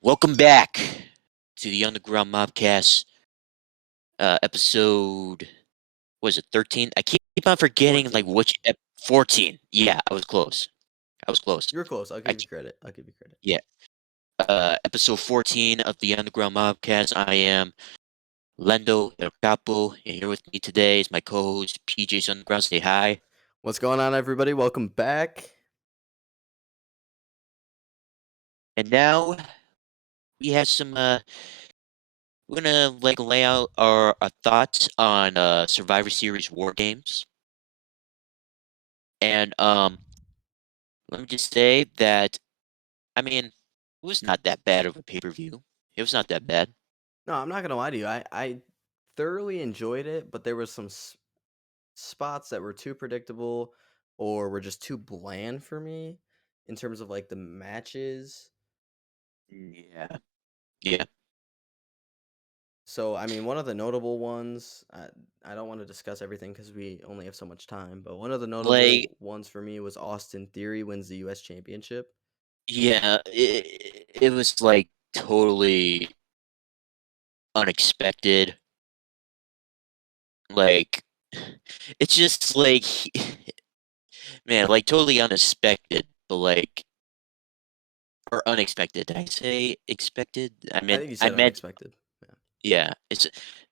Welcome back to the Underground Mobcast, episode. Was it 13? I keep on forgetting 14. which 14. Yeah, I was close. I was close. You're close. I'll I give you credit. I'll give you credit. yeah. Episode 14 of the Underground Mobcast. I am Lendo El Capo, and here with me today is my co-host PJ's Underground. Say hi. What's going on, everybody? Welcome back. And now we have some. We're gonna lay out our thoughts on Survivor Series War Games, and let me just say that it was not that bad of a pay-per-view. It was not that bad. No, I'm not gonna lie to you. I thoroughly enjoyed it, but there was some spots that were too predictable or were just too bland for me in terms of like the matches. Yeah. Yeah. So, I mean, one of the notable ones, I don't want to discuss everything because we only have so much time, but one of the Like, notable ones for me was Austin Theory wins the US Championship. yeah, it was, like, totally unexpected. Like, it's just, like, man, like, totally unexpected, but, like or unexpected. Did I say expected? I think you I said meant unexpected. Yeah. yeah, it's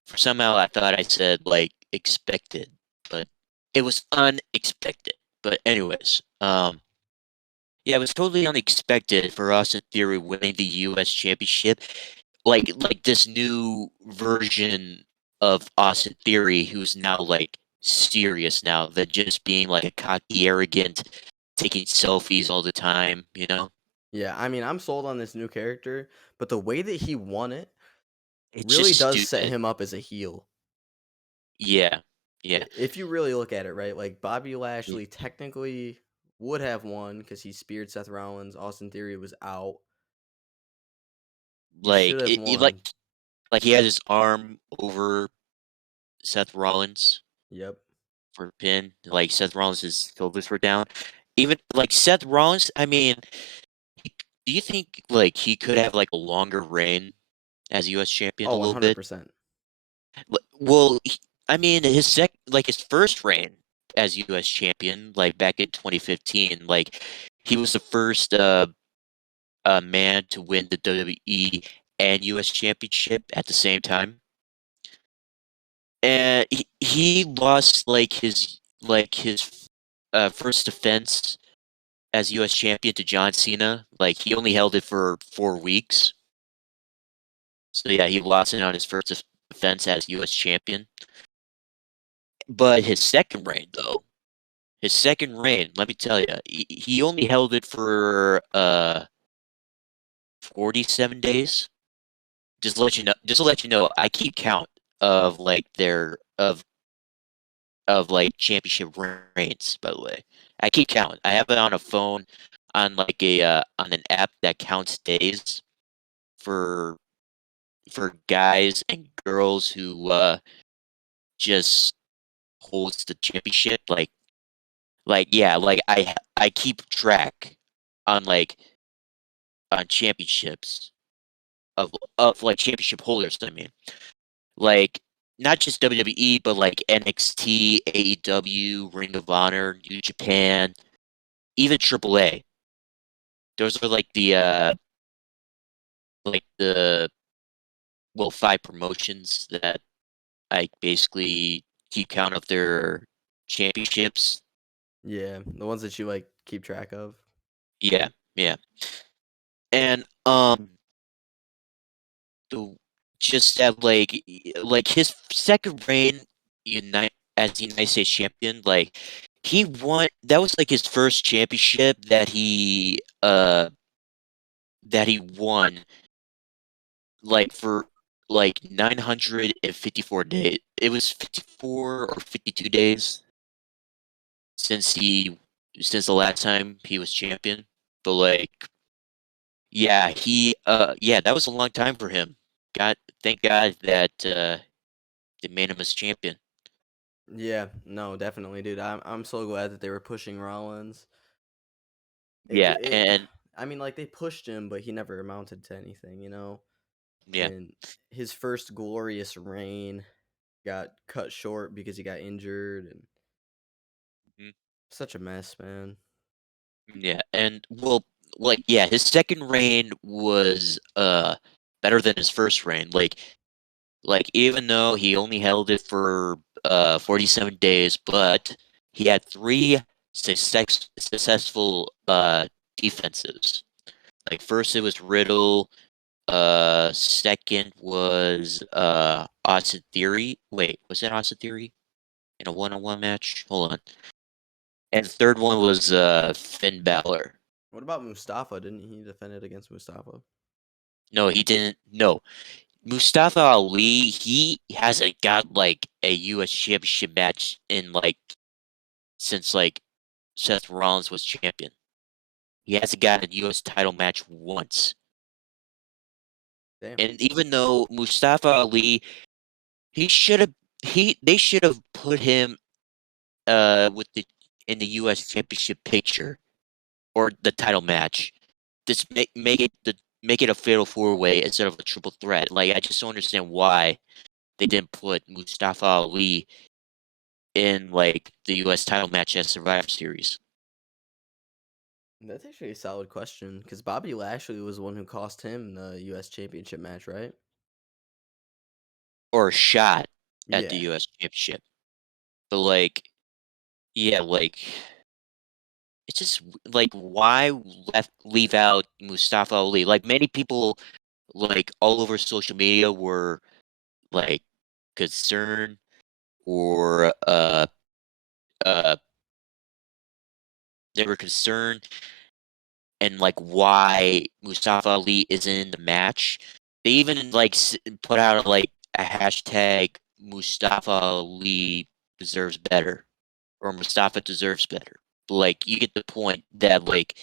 for somehow I thought I said, like, expected, but it was unexpected. But anyways, yeah, it was totally unexpected for us in theory winning the US championship. Like this new version of Austin Theory who's now like serious now than just being like a cocky, arrogant, taking selfies all the time, you know? Yeah, I mean, I'm sold on this new character, but the way that he won it It's really just does set stupid. him up as a heel. Yeah. Yeah. If you really look at it, right? Like Bobby y- Lashley technically would have won because he speared Seth Rollins. Austin Theory was out. He should Like have it won. like he had his arm over Seth Rollins Yep. for a pin. Like Seth Rollins' shoulders were down. Even like Seth Rollins, He do you think, like, he could have, like, a longer reign as US champion a Oh, little bit? 100%. Well, his first reign as US champion, like, back in 2015, like, he was the first, man to win the WWE and US championship at the same time, and he lost, first defense as US champion to John Cena, like, he only held it for 4 weeks. So yeah, he lost it on his first defense as U.S. champion. But his second reign, let me tell you, he only held it for 47 days. Just to let you know, I keep count of like their of like championship reigns. By the way, I keep count. I have it on a phone, on like a on an app that counts days for guys and girls who just holds the championship. Yeah, like I keep track on on championships of like championship holders. Like not just WWE, but like NXT, AEW, Ring of Honor, New Japan, even AAA. Those are like the five promotions that I basically keep count of their championships. Yeah, the ones that you like keep track of. Yeah, yeah, and the just that like his second reign unite as the United States champion, like he won that was like his first championship that he won like for like 954 days. It was 54 or 52 days since the last time he was champion. But like yeah, that was a long time for him. God thank God that they made him as champion. Yeah, no, definitely, dude. I'm so glad that they were pushing Rollins. Yeah, It and I mean, like, they pushed him, but he never amounted to anything, you know? Yeah. And his first glorious reign got cut short because he got injured, and Mhm. such a mess, man. Yeah, and well, like yeah, his second reign was better than his first reign. Like even though he only held it for 47 days, but he had three successful defenses. Like first it was Riddle, second was Austin Theory. Wait, was that Austin Theory in a one-on-one match? Hold on. And the third one was Finn Balor. What about Mustafa? Didn't he defend it against Mustafa? No, he didn't. No, Mustafa Ali, he hasn't got like a U.S. championship match in like since like Seth Rollins was champion. He hasn't got a U.S. title match once. Damn. And even though Mustafa Ali, he should have they should have put him with the in the U.S. championship picture or the title match. Just make it a fatal four way instead of a triple threat. Like I just don't understand why they didn't put Mustafa Ali in like the U.S. title match at Survivor Series That's actually a solid question because Bobby Lashley was the one who cost him the U.S. Championship match, right? or a shot at the Yeah. U.S. championship. But like, yeah, like it's just like why left leave out Mustafa Ali? Like many people, like all over social media were like concerned or uh they were concerned and like why Mustafa Ali isn't in the match. They even like put out like a hashtag Mustafa Ali deserves better or Mustafa deserves better. Like you get the point that like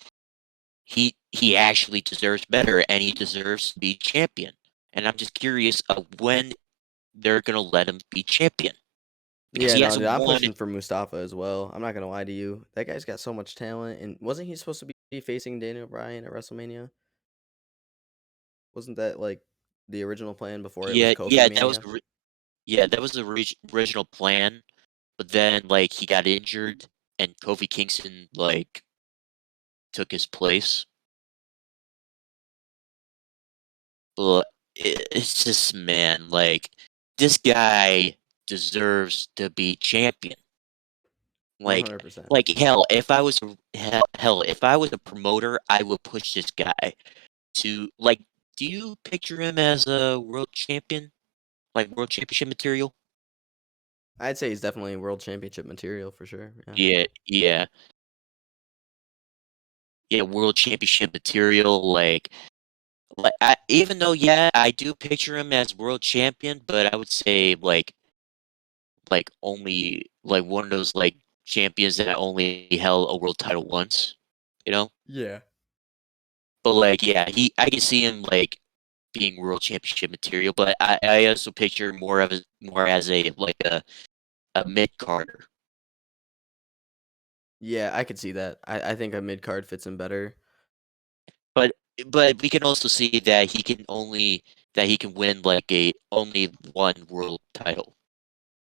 he actually deserves better and he deserves to be champion. And I'm just curious of when they're gonna let him be champion because Yeah, he no, dude, hasn't I'm won. pushing for Mustafa as well. I'm not gonna lie to you. That guy's got so much talent, and wasn't he supposed to be facing Daniel Bryan at WrestleMania? Wasn't that like the original plan before it was Yeah, Kofi yeah, that was Mania? yeah, that was the original plan. But then like he got injured and Kofi Kingston like took his place. But it's just man, like this guy deserves to be champion. Like 100%. like hell, if I was hell, if I was a promoter, I would push this guy to like. Do you picture him as a world champion, like world championship material? I'd say he's definitely world championship material for sure. Yeah. Yeah, yeah, yeah, world championship material. Like even though yeah, I do picture him as world champion, but I would say like only like one of those like champions that only held a world title once, you know? Yeah. But like yeah, I can see him like being world championship material, but I also picture more as a like a mid carder. Yeah, I could see that. I think a mid card fits him better. But we can also see that he can win like a only one world title.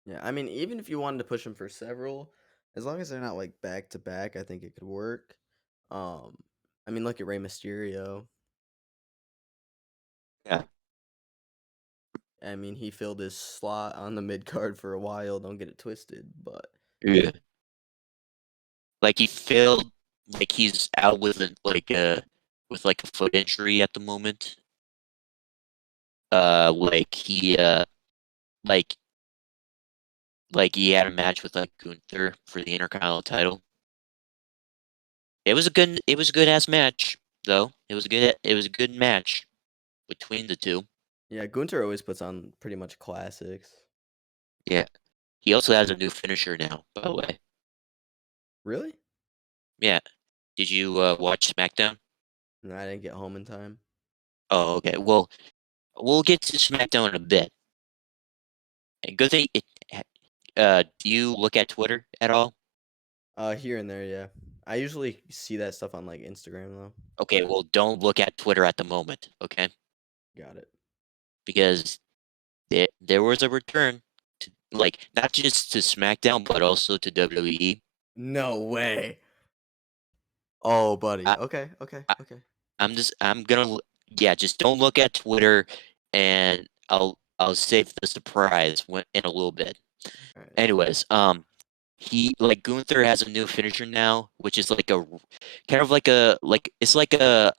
Yeah, I mean, even if you wanted to push him for several, as long as they're not like back to back, I think it could work. Um, I mean, look at Rey Mysterio. Yeah. I mean, he filled his slot on the mid card for a while. Don't get it twisted, but Yeah. Like he failed like he's out with like a foot injury at the moment. Like like like he had a match with like Gunther for the Intercontinental title. It was a good ass match though. It was a good match between the two. yeah, Gunter always puts on pretty much classics. Yeah. He also has a new finisher now, by the way. Really? Yeah. Did you watch SmackDown? No, I didn't get home in time. Oh, okay. Well, we'll get to SmackDown in a bit. And good thing do you look at Twitter at all? Here and there, yeah. I usually see that stuff on like Instagram though. Okay, well, don't look at Twitter at the moment, okay? Got it. Because there was a return to like not just to SmackDown, but also to WWE. No way. Oh, buddy. I, Okay, okay, I okay. I'm gonna yeah, just don't look at Twitter, and I'll save the surprise when in a little bit. All right. Anyways, he like Gunther has a new finisher now, which is like kind of like it's like a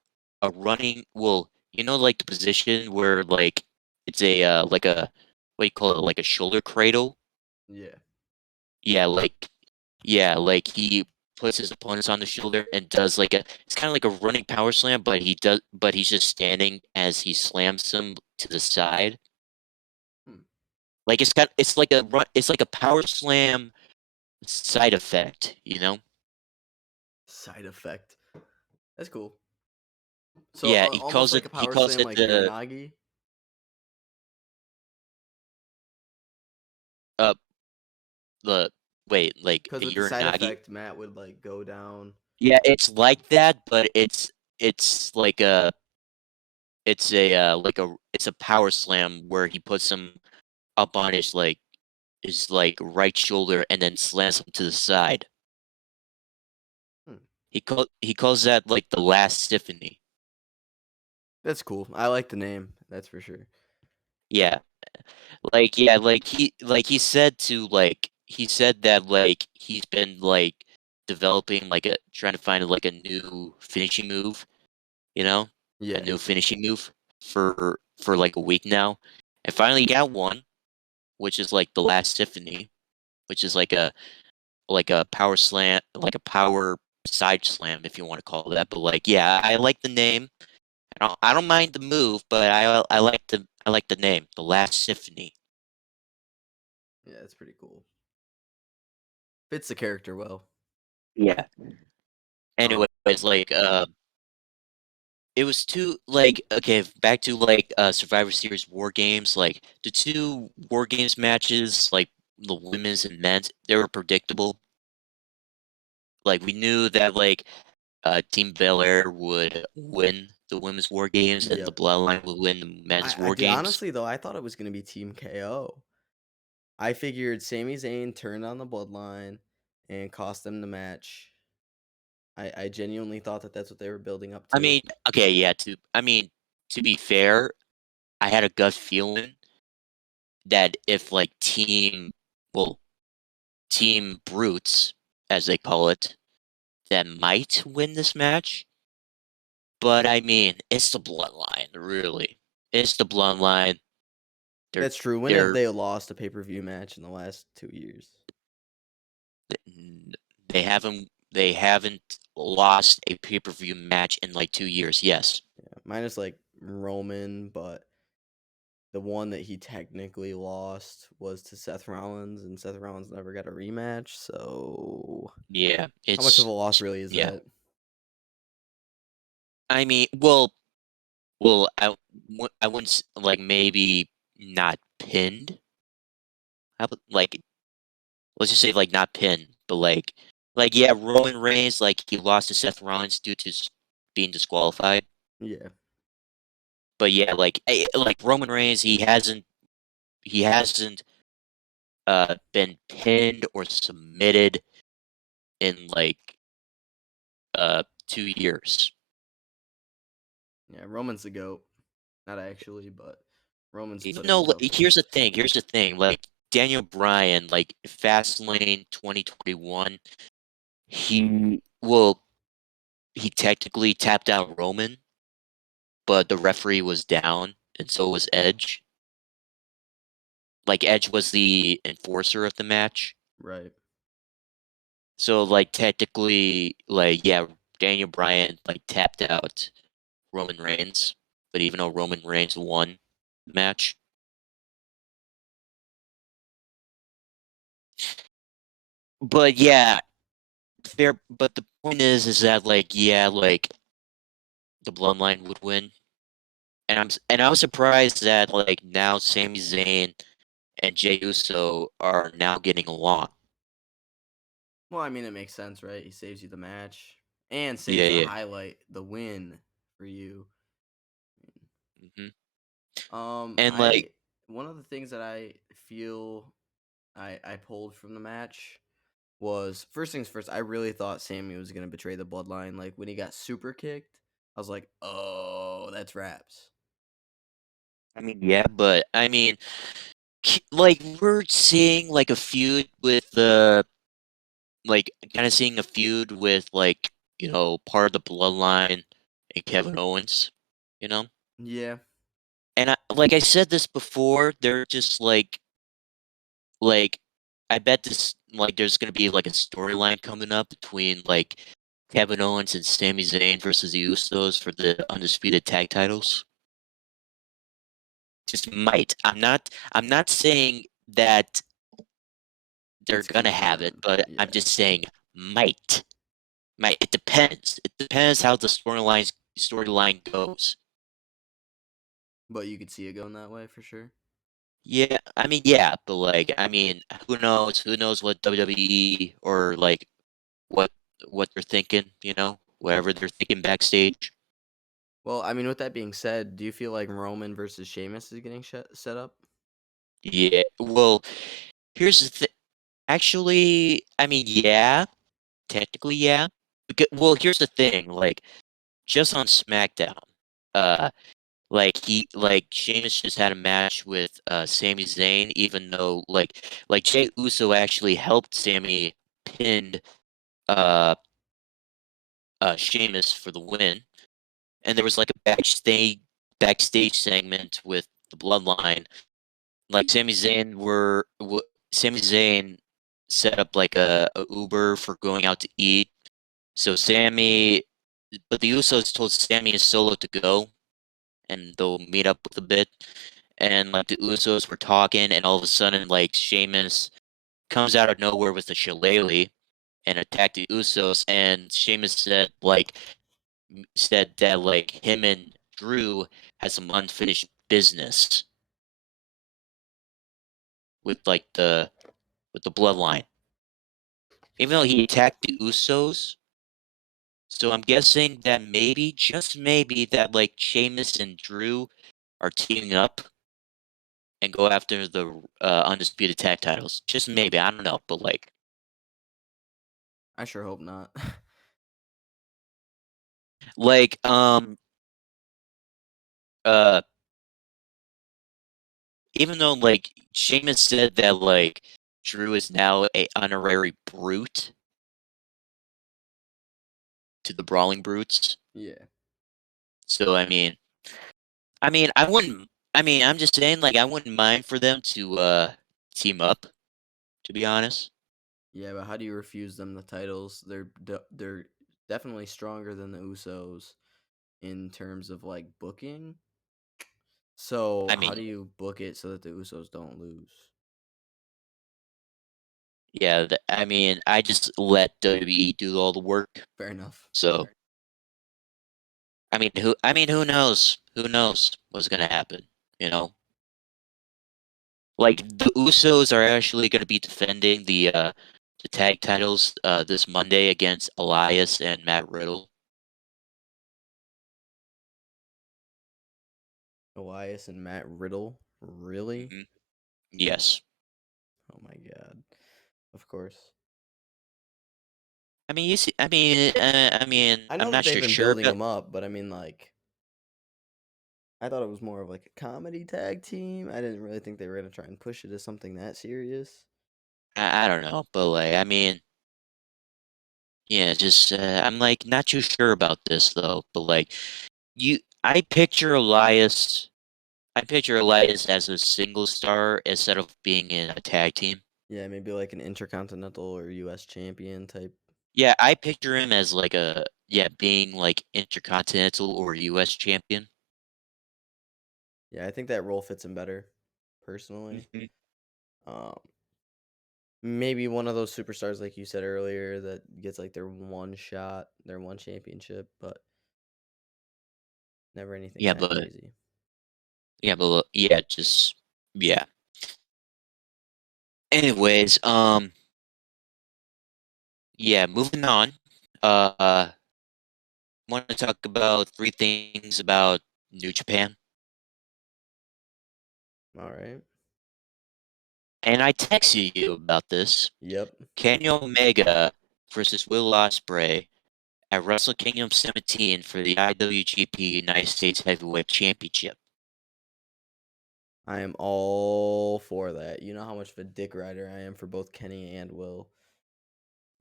running like the position where like it's a like a what do you call it, like a shoulder cradle. Yeah. Yeah, like he puts his opponents on the shoulder and does like it's kind of like a running power slam, but he's just standing as he slams them to the side. Hmm. Like it's like a power slam side effect, you know? Side effect. That's cool. So Yeah, almost like a he power calls slam, it like the Uranagi, uh the wait, like because a with the side Uranagi. effect, Matt would like go down. Yeah, it's like that, but it's like it's a power slam where he puts him up on his like right shoulder and then slams him to the side. Hmm. He calls that like the last symphony. That's cool. I like the name. That's for sure. Yeah. He said that like he's been like developing like a trying to find like a new finishing move, you know? A Yeah. new finishing move for like a week now. And finally got one, which is like the last symphony, which is like a power slam, like a power side slam if you want to call it that. But like yeah, I like the name. I don't mind the move, but I like the name, the last symphony. Yeah, it's pretty cool. Fits the character well. Yeah. Um. Anyways, like it was two like okay, back to like Survivor Series War Games, like the two War Games matches, like the women's and men's, they were predictable. Like we knew that like Team Belair would win the women's War Games and the Yep. Bloodline would win the men's War Games. Honestly though, I thought it was gonna be Team KO. I figured Sami Zayn turned on the Bloodline and cost them the match. I genuinely thought that that's what they were building up I to. mean, okay, yeah, to be fair, I had a gut feeling that if like well, Team Brutes, as they call it, that might win this match. But I mean, it's the bloodline, really. It's the bloodline. They're That's true. When have they're they lost a pay-per-view match in the last 2 years? they haven't lost a pay-per-view match in like 2 years. Yes. Yeah, minus like Roman, but the one that he technically lost was to Seth Rollins, and Seth Rollins never got a rematch. So, Yeah. how much of a loss really is Yeah. that? I mean, I wouldn't like maybe not pinned. How about like let's just say like not pinned, but like yeah, Roman Reigns like he lost to Seth Rollins due to being disqualified. Yeah, But yeah, like Roman Reigns, he hasn't been pinned or submitted in like 2 years. yeah. Roman's the goat. Not actually, but Roman's Even put in though tough work. here's the thing, like Daniel Bryan, like Fastlane 2021, well he technically tapped out Roman, but the referee was down, and so was Edge. Like Edge was the enforcer of the match. Right. So like technically, like yeah, Daniel Bryan like tapped out Roman Reigns, but even though Roman Reigns won the match, but yeah, fair. But the point is that like yeah, like the Bloodline would win, and I was surprised that like now Sami Zayn and Jey Uso are now getting along. Well, I mean, it makes sense, right? He saves you the match and Yeah, saves the yeah. highlight, the win for you. Hmm. And like, I one of the things that I feel I pulled from the match was first things first. I really thought Sammy was gonna betray the bloodline. Like when he got super kicked, I was like, "Oh, that's raps." I mean, yeah, but I mean, like we're seeing like a feud with the like kind of seeing a feud with like part of the bloodline and Kevin Owens, you know. Yeah, And like I said this before, they're just like I bet this like there's gonna be like a storyline coming up between like Kevin Owens and Sami Zayn versus the Usos for the undisputed tag titles. Just might. I'm not saying that they're it's gonna gonna have it, happen. but I'm Yeah, just saying might. Might. It depends. It depends how the storyline goes. but you could see it going that way for sure. Yeah, I mean, yeah, but like, I mean, who knows? Who knows what WWE or like what what they're thinking? Whatever they're thinking backstage. Well, I mean, with that being said, do you feel like Roman versus Sheamus is getting set up? Yeah. Well, here's the thing. Actually, I mean, yeah, technically, yeah. Well, here's the thing. Like, just on SmackDown, uh, like Sheamus just had a match with Sami Zayn, even though like Jey Uso actually helped Sami pin uh Sheamus for the win, and there was like a backstage segment with the Bloodline. Like Sami Zayn set up like a Uber for going out to eat. So but the Usos told Sami and Solo to go, and they'll meet up with a bit. And like the Usos were talking, and all of a sudden, like Sheamus comes out of nowhere with a shillelagh and attacked the Usos. And Sheamus said that like him and Drew had some unfinished business with like the bloodline. Even though he attacked the Usos, so I'm guessing that maybe, just maybe, that like Sheamus and Drew are teaming up and go after the undisputed tag titles. Just maybe, I don't know, but I sure hope not. like uh even though like Sheamus said that like Drew is now a honorary brute to the Brawling Brutes. Yeah. So I mean I wouldn't I mean I'm just saying like I wouldn't mind for them to team up, to be honest. Yeah, but how do you refuse them the titles? They're definitely stronger than the Usos in terms of like booking. So I how do mean, you book it so that the Usos don't lose? yeah, I mean I just let WWE do all the work. Fair enough. So I mean who knows? Who knows what's gonna happen, you know? Like the Usos are actually gonna be defending the tag titles this Monday against Elias and Matt Riddle. Elias and Matt Riddle, really? Hmm. Yes. Oh my god. Of course. I mean you see I mean I know I'm that not they've sure been sure building about them up, but I mean like I thought it was more of like a comedy tag team. I didn't really think they were gonna try and push it as something that serious. I don't know, but like I mean yeah, just I'm like not too sure about this though, but like you I picture Elias as a single star instead of being in a tag team. Yeah, maybe like an intercontinental or US champion type. Yeah, I picture him as like being like intercontinental or US champion. Yeah, I think that role fits him better, personally. Mhm. Um, maybe one of those superstars, like you said earlier, that gets like their one shot, their one championship, but never anything Yeah, that but crazy. yeah, just yeah. Anyways, yeah, moving on. Uh, want to talk about three things about New Japan, All right. and I texted you about this. Yep. Kenny Omega versus Will Ospreay at Wrestle Kingdom 17 for the IWGP United States Heavyweight Championship. I am all for that. You know how much of a dick rider I am for both Kenny and Will.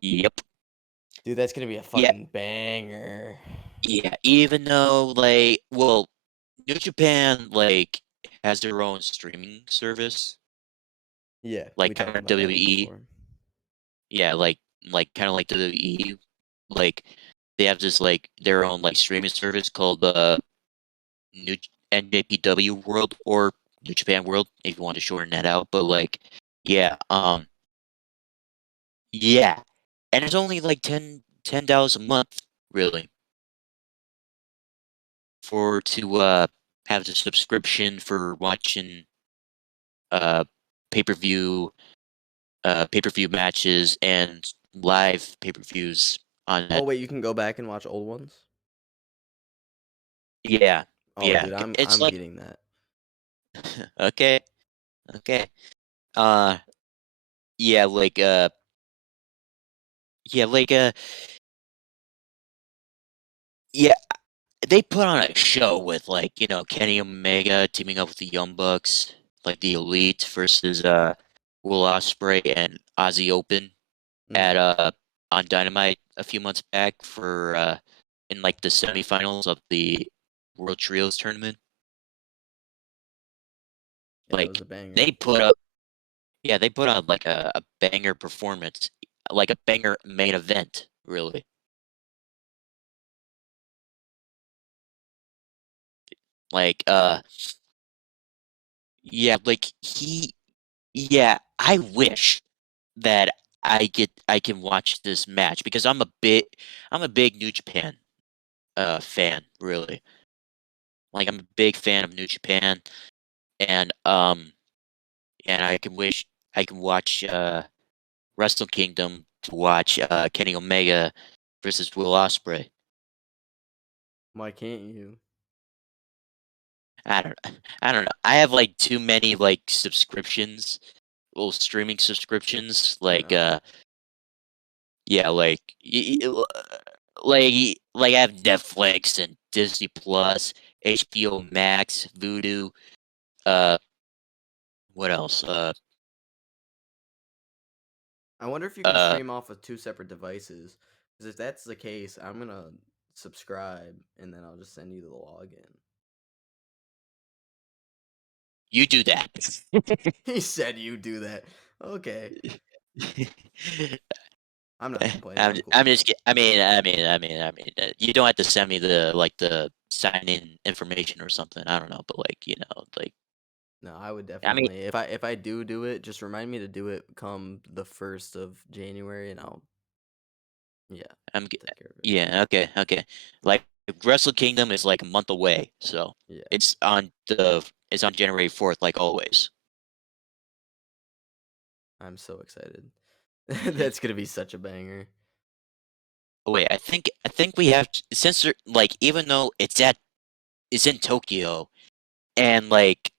Yep. Dude, that's gonna be a Yeah, fucking banger. yeah. Even though, like, well, New Japan, like, has their own streaming service, Yeah, we like kind talked of about that one WWE. before. Yeah, like kind of like WWE. Like, they have this like their own like streaming service called New NJPW World or New Japan World, if you want to shorten that out. But like, yeah, yeah, and it's only like $10 a month, really, for to have the subscription for watching uh pay per view pay-per-view matches and live pay-per-views on Oh that. wait, you can go back and watch old ones? Yeah, Oh yeah, dude, I'm it's I'm like getting that. okay, okay, uh, yeah, yeah, yeah, they put on a show with like Kenny Omega teaming up with the Young Bucks, like the Elite versus Will Ospreay and Ozzy Open Mm. at on Dynamite a few months back for in like the semifinals of the World Trios tournament. Yeah, that was Like a banger. they put up, yeah, they put on like a banger performance, like a banger main event, really. Like yeah, yeah, I wish that I can watch this match because I'm a big New Japan fan, really. Like I'm a big fan of New Japan and I can wish I can watch Wrestle Kingdom to watch Kenny Omega versus Will Ospreay. Why can't you? I don't I don't know. I have like too many like subscriptions, little streaming subscriptions. I Like know. yeah, like I have Netflix and Disney Plus, HBO Max, Vudu. Uh, what else? I wonder if you can Uh, stream off of two separate devices. Because if that's the case, I'm gonna subscribe and then I'll just send you the login. you do that. He said you do that. Okay. I'm not complaining. I'm cool I'm with just that. you don't have to send me the like the sign in information or something. I don't know, but like like No, I would I mean definitely. If I do it, just remind me to do it come the 1st of January and I'll yeah, I'm take care of it. yeah, okay, okay. Like Wrestle Kingdom is like a month away, so Yeah. it's on January 4th, like always. I'm so excited. That's gonna be such a banger. Oh, wait, I think we have since like even though it's in Tokyo and like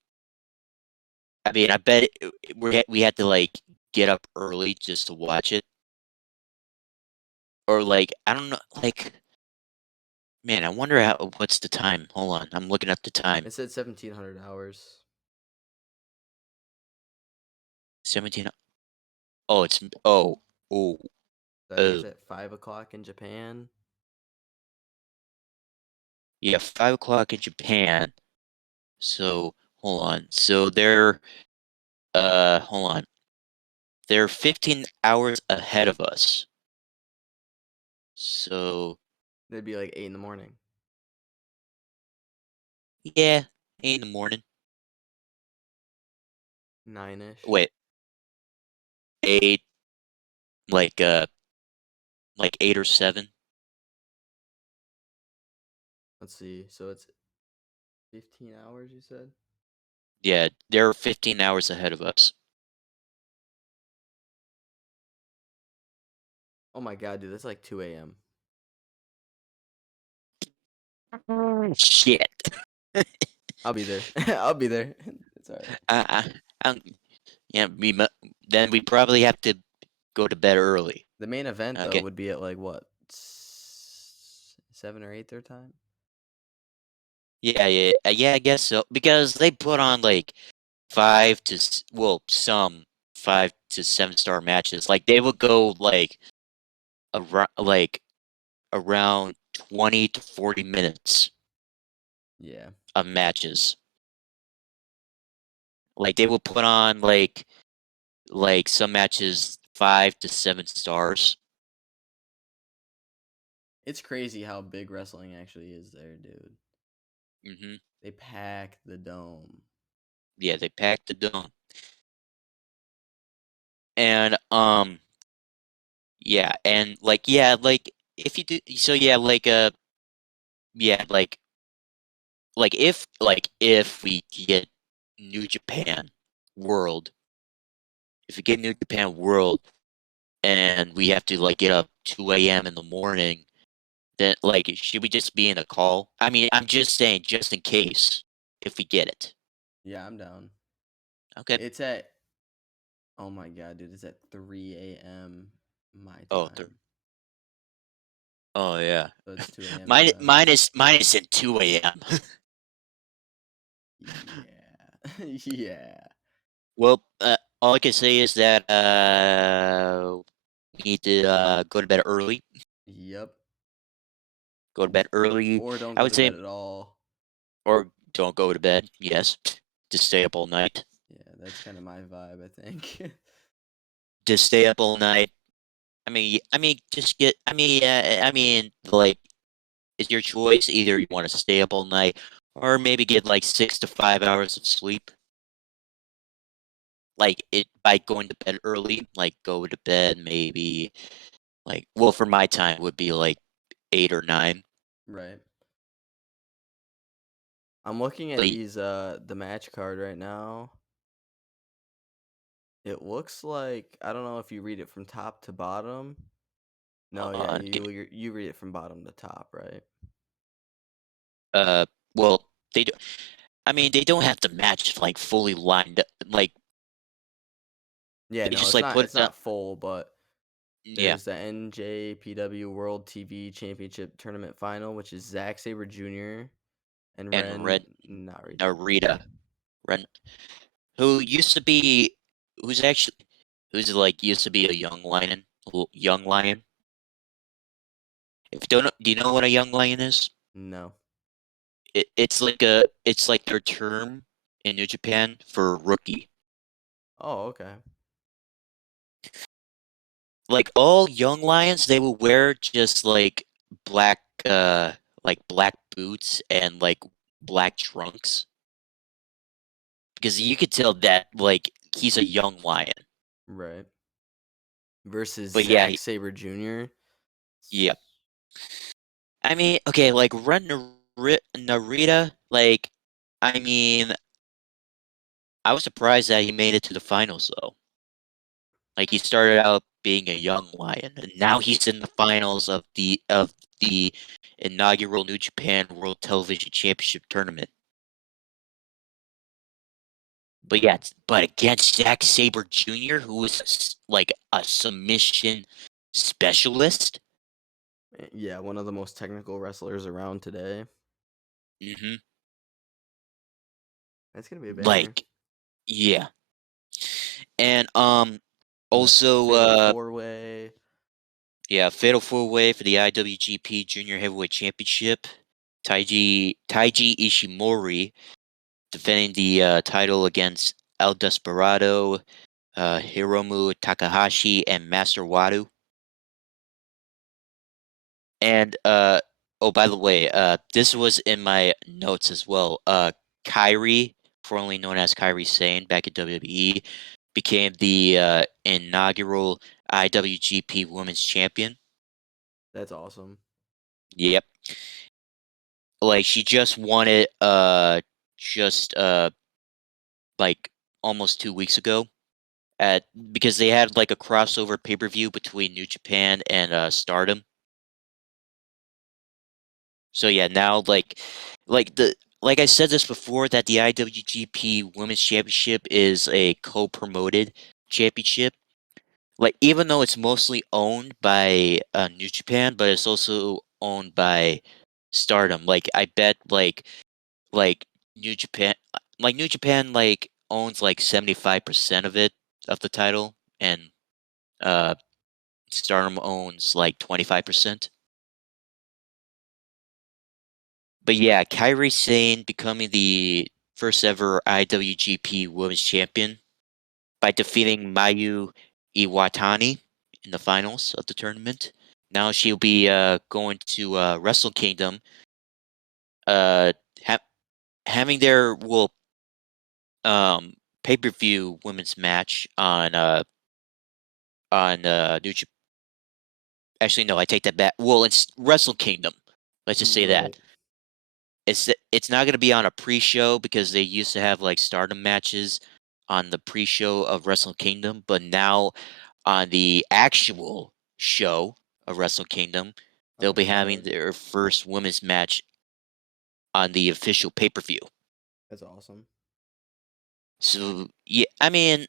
I mean I bet we had to like get up early just to watch it or like I don't know like man I wonder what's the time. Hold on, I'm looking up the time. It said 1700 hours. 17. Oh, it's oh So I think it's oh at 5 o'clock in Japan. yeah 5 o'clock in Japan. So hold on. So they're hold on. They're 15 hours ahead of us. So It'd be like 8 in the morning. yeah, 8 in the morning. 9-ish. Wait, 8 like like 8 or 7. Let's see. So it's 15 hours, you said? Yeah, they're 15 hours ahead of us. Oh my god, dude, that's like 2 a.m. Shit. I'll be there. I'll be there. It's all right. I, yeah, then we probably have to go to bed early. The main event though Okay. would be at like what 7 or 8 their time. Yeah, I guess so. Because they put on like some 5 to 7 star matches. Like they would go like around 20 to 40 minutes Yeah, of matches. Like they will put on like some matches 5 to 7 stars. it's crazy how big wrestling actually is there, dude. Hmm. They pack the dome. Yeah, they packed the dome. And yeah, and like if you do so yeah, yeah, if we get New Japan World, if we get New Japan World and we have to like get up 2 a.m. in the morning, then like should we just be in a call? I mean, I'm just saying just in case if we get it. Yeah, I'm down. Okay. It's at oh my god, dude, it's at 3 a.m. my Oh, time. oh yeah. So it's 2 a.m. for Mine them. mine is at 2 a.m. Yeah. Yeah. Well, all I can say is that we need to go to bed early. Yep. Go to bed early. Or don't I go would to say, bed at all. or don't go to bed. Yes, just stay up all night. Yeah, that's kind of my vibe, I think. Just stay up all night. Just get. Like, it's your choice. Either you want to stay up all night, or maybe get like 6 to 5 hours of sleep. Like it by going to bed early. Like go to bed maybe for my time would be like 8 or 9. Right. I'm looking at But these the match card right now. It looks like I don't know if you read it from top to bottom. No, yeah, give me, you read it from bottom to top, right? uh, well, they do. I mean, they don't have to match like fully lined up. Like Yeah, they no, just it's like not put it's not full, but yeah, there's the NJPW World TV Championship Tournament Final, which is Zack Sabre Jr. and and Ren Red Narita. Narita, Ren, who used to be, who's actually, who's like used to be a young lion. If you don't know, do you know what a young lion is? No. It's like their term in New Japan for rookie. Oh, okay. Like all young lions, they will wear just black, black boots and black trunks because you could tell that he's a young lion. Right. Versus But yeah, Zack Sabre Jr. yeah. I mean, okay, like Narita, I mean, I was surprised that he made it to the finals though. Like he started out being a young lion, and now he's in the finals of the inaugural New Japan World Television Championship tournament. But yeah, but against Zack Sabre Jr., who is like a submission specialist. Yeah, one of the most technical wrestlers around today. Hmm. That's gonna be a banger. Like, yeah, and And the also Fatal Four Way. yeah, fatal four way for the IWGP Junior Heavyweight Championship. Taiji Ishimori defending the title against El Desperado, Hiromu Takahashi, and Master Wado. And oh, by the way, this was in my notes as well. Kyrie, formerly known as Kyrie Sane, back at WWE, became the inaugural IWGP Women's Champion. That's awesome. Yep, like she just won it. Just like almost 2 weeks ago. at because they had like a crossover pay per view between New Japan and Stardom. So yeah, now like I said this before that the IWGP Women's Championship is a co-promoted championship. Like even though it's mostly owned by New Japan, but it's also owned by Stardom. Like I bet like New Japan New Japan like owns like 75% of it of the title and uh Stardom owns like 25%. But yeah, Kairi Sane becoming the first ever IWGP Women's Champion by defeating Mayu Iwatani in the finals of the tournament. Now she'll be going to Wrestle Kingdom, uh, ha- having their pay per view women's match on New Japan. Actually, no, I take that back. Well, it's Wrestle Kingdom. Let's just say Right. that. It's not gonna be on a pre-show because they used to have, like, Stardom matches on the pre-show of Wrestle Kingdom, but now on the actual show of Wrestle Kingdom, they'll On the be having card. their first women's match on the official pay-per-view. That's awesome. So, yeah, I mean,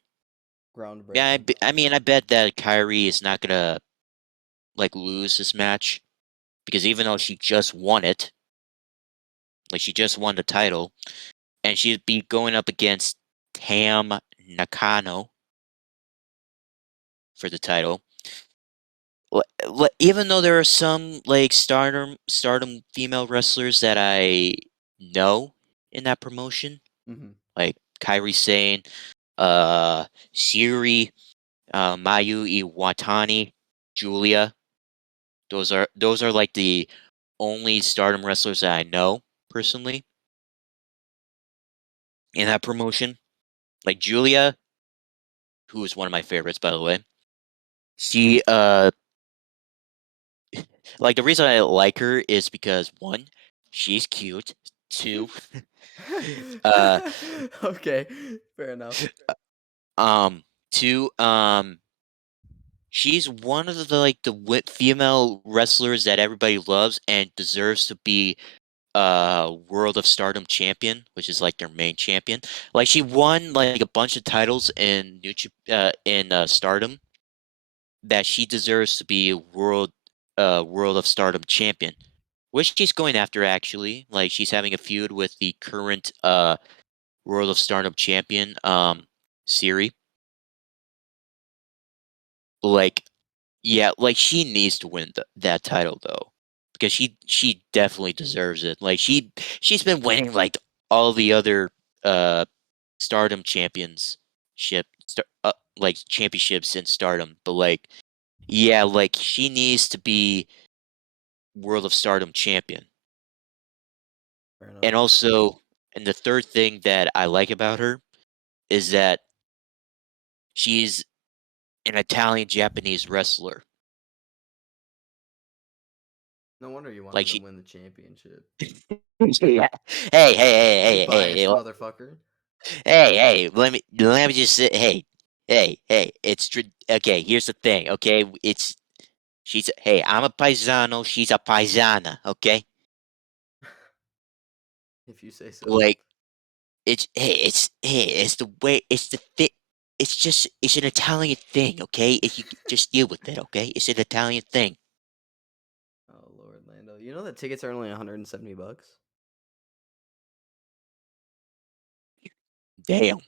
yeah, Groundbreaking. I bet that Kyrie is not gonna, like, lose this match because even though she just won it, like, she just won the title, and she'd be going up against Tam Nakano for the title. Even though there are some like Stardom female wrestlers that I know in that promotion, Hmm. like Kairi Sane, uh, Siri, Mayu Iwatani, Julia. Those are like the only Stardom wrestlers that I know personally in that promotion. Like Julia, who is one of my favorites by the way. She like, the reason I like her is because, 1, she's cute. 2, uh, Okay, fair enough. um, 2, she's one of the, like, the female wrestlers that everybody loves and deserves to be, World of Stardom champion, which is, like, their main champion. Like, she won, like, a bunch of titles in Stardom that she deserves to be World of Stardom champion. Which she's going after actually. Like she's having a feud with the current World of Stardom champion, Siri. Like, yeah, like she needs to win that title though. Because she definitely deserves it. Like she's been winning like all the other uh Stardom like championships in Stardom, but like yeah, like she needs to be World of Stardom champion. Fair enough. And also, and the third thing that I like about her is that she's an Italian Japanese wrestler. No wonder you Like wanted to she win the championship. yeah. Hey, hey, hey, You hey, hey, biased hey, motherfucker. hey, let me just say, hey, okay, here's the thing, okay? Hey, I'm a paisano, she's a paisana, okay? If you say so. Like it's the way it's the thing. It's an Italian thing, okay? If you just deal with it, okay? It's an Italian thing. Oh Lord, Lando. You know that tickets are only 170 bucks? Damn.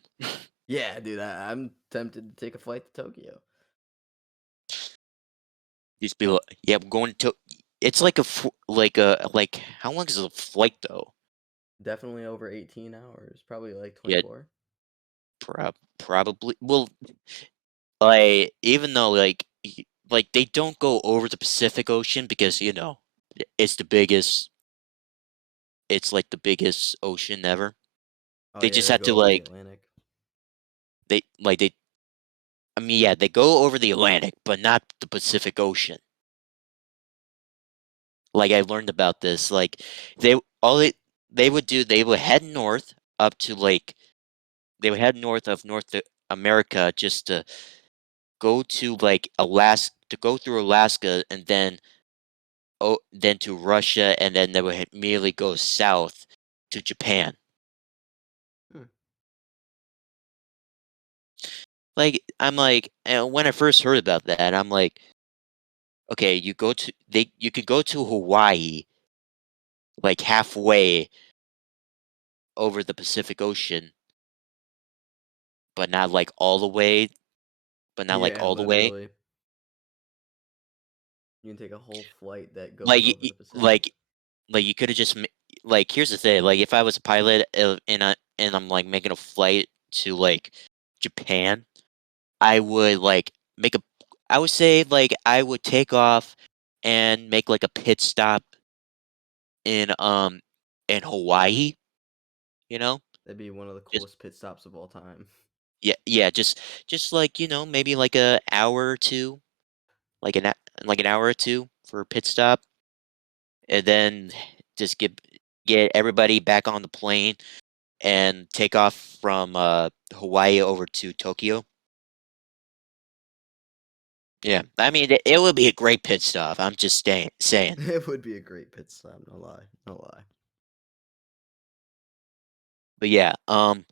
Yeah, dude, I'm tempted to take a flight to Tokyo. Just be like, yeah, I'm going to. It's like like how long is a flight though? Definitely over 18 hours, probably like Yeah, 24. probably. Well, like even though like they don't go over the Pacific Ocean because it's the biggest. It's like the biggest ocean ever. Oh They yeah, just they had to go over the Atlantic. they. I mean, yeah, they go over the Atlantic, but not the Pacific Ocean. Like I learned about this. Like they all they would do, they would head north up to like they would head north of America just to go to like Alaska, to go through Alaska, and then to Russia, and then they would immediately go south to Japan. Hmm. Like I'm like, and when I first heard about that, I'm like, okay, you could go to Hawaii, like halfway over the Pacific Ocean, but not like all the way, but not like Yeah, all the way. literally. You can take a whole flight that Like goes over the Pacific. like you could have just like here's the thing, like if I was a pilot and I'm like making a flight to like Japan, I would like make a I would say like I would take off and make like a pit stop in in Hawaii, you know? That'd be one of the Just coolest pit stops of all time. yeah, just like, maybe like a hour or two, like like an hour or two for a pit stop, and then just get everybody back on the plane and take off from Hawaii over to Tokyo. Yeah, I mean it would be a great pit stop. I'm just saying. It would be a great pit stop, no lie, no lie. But yeah, now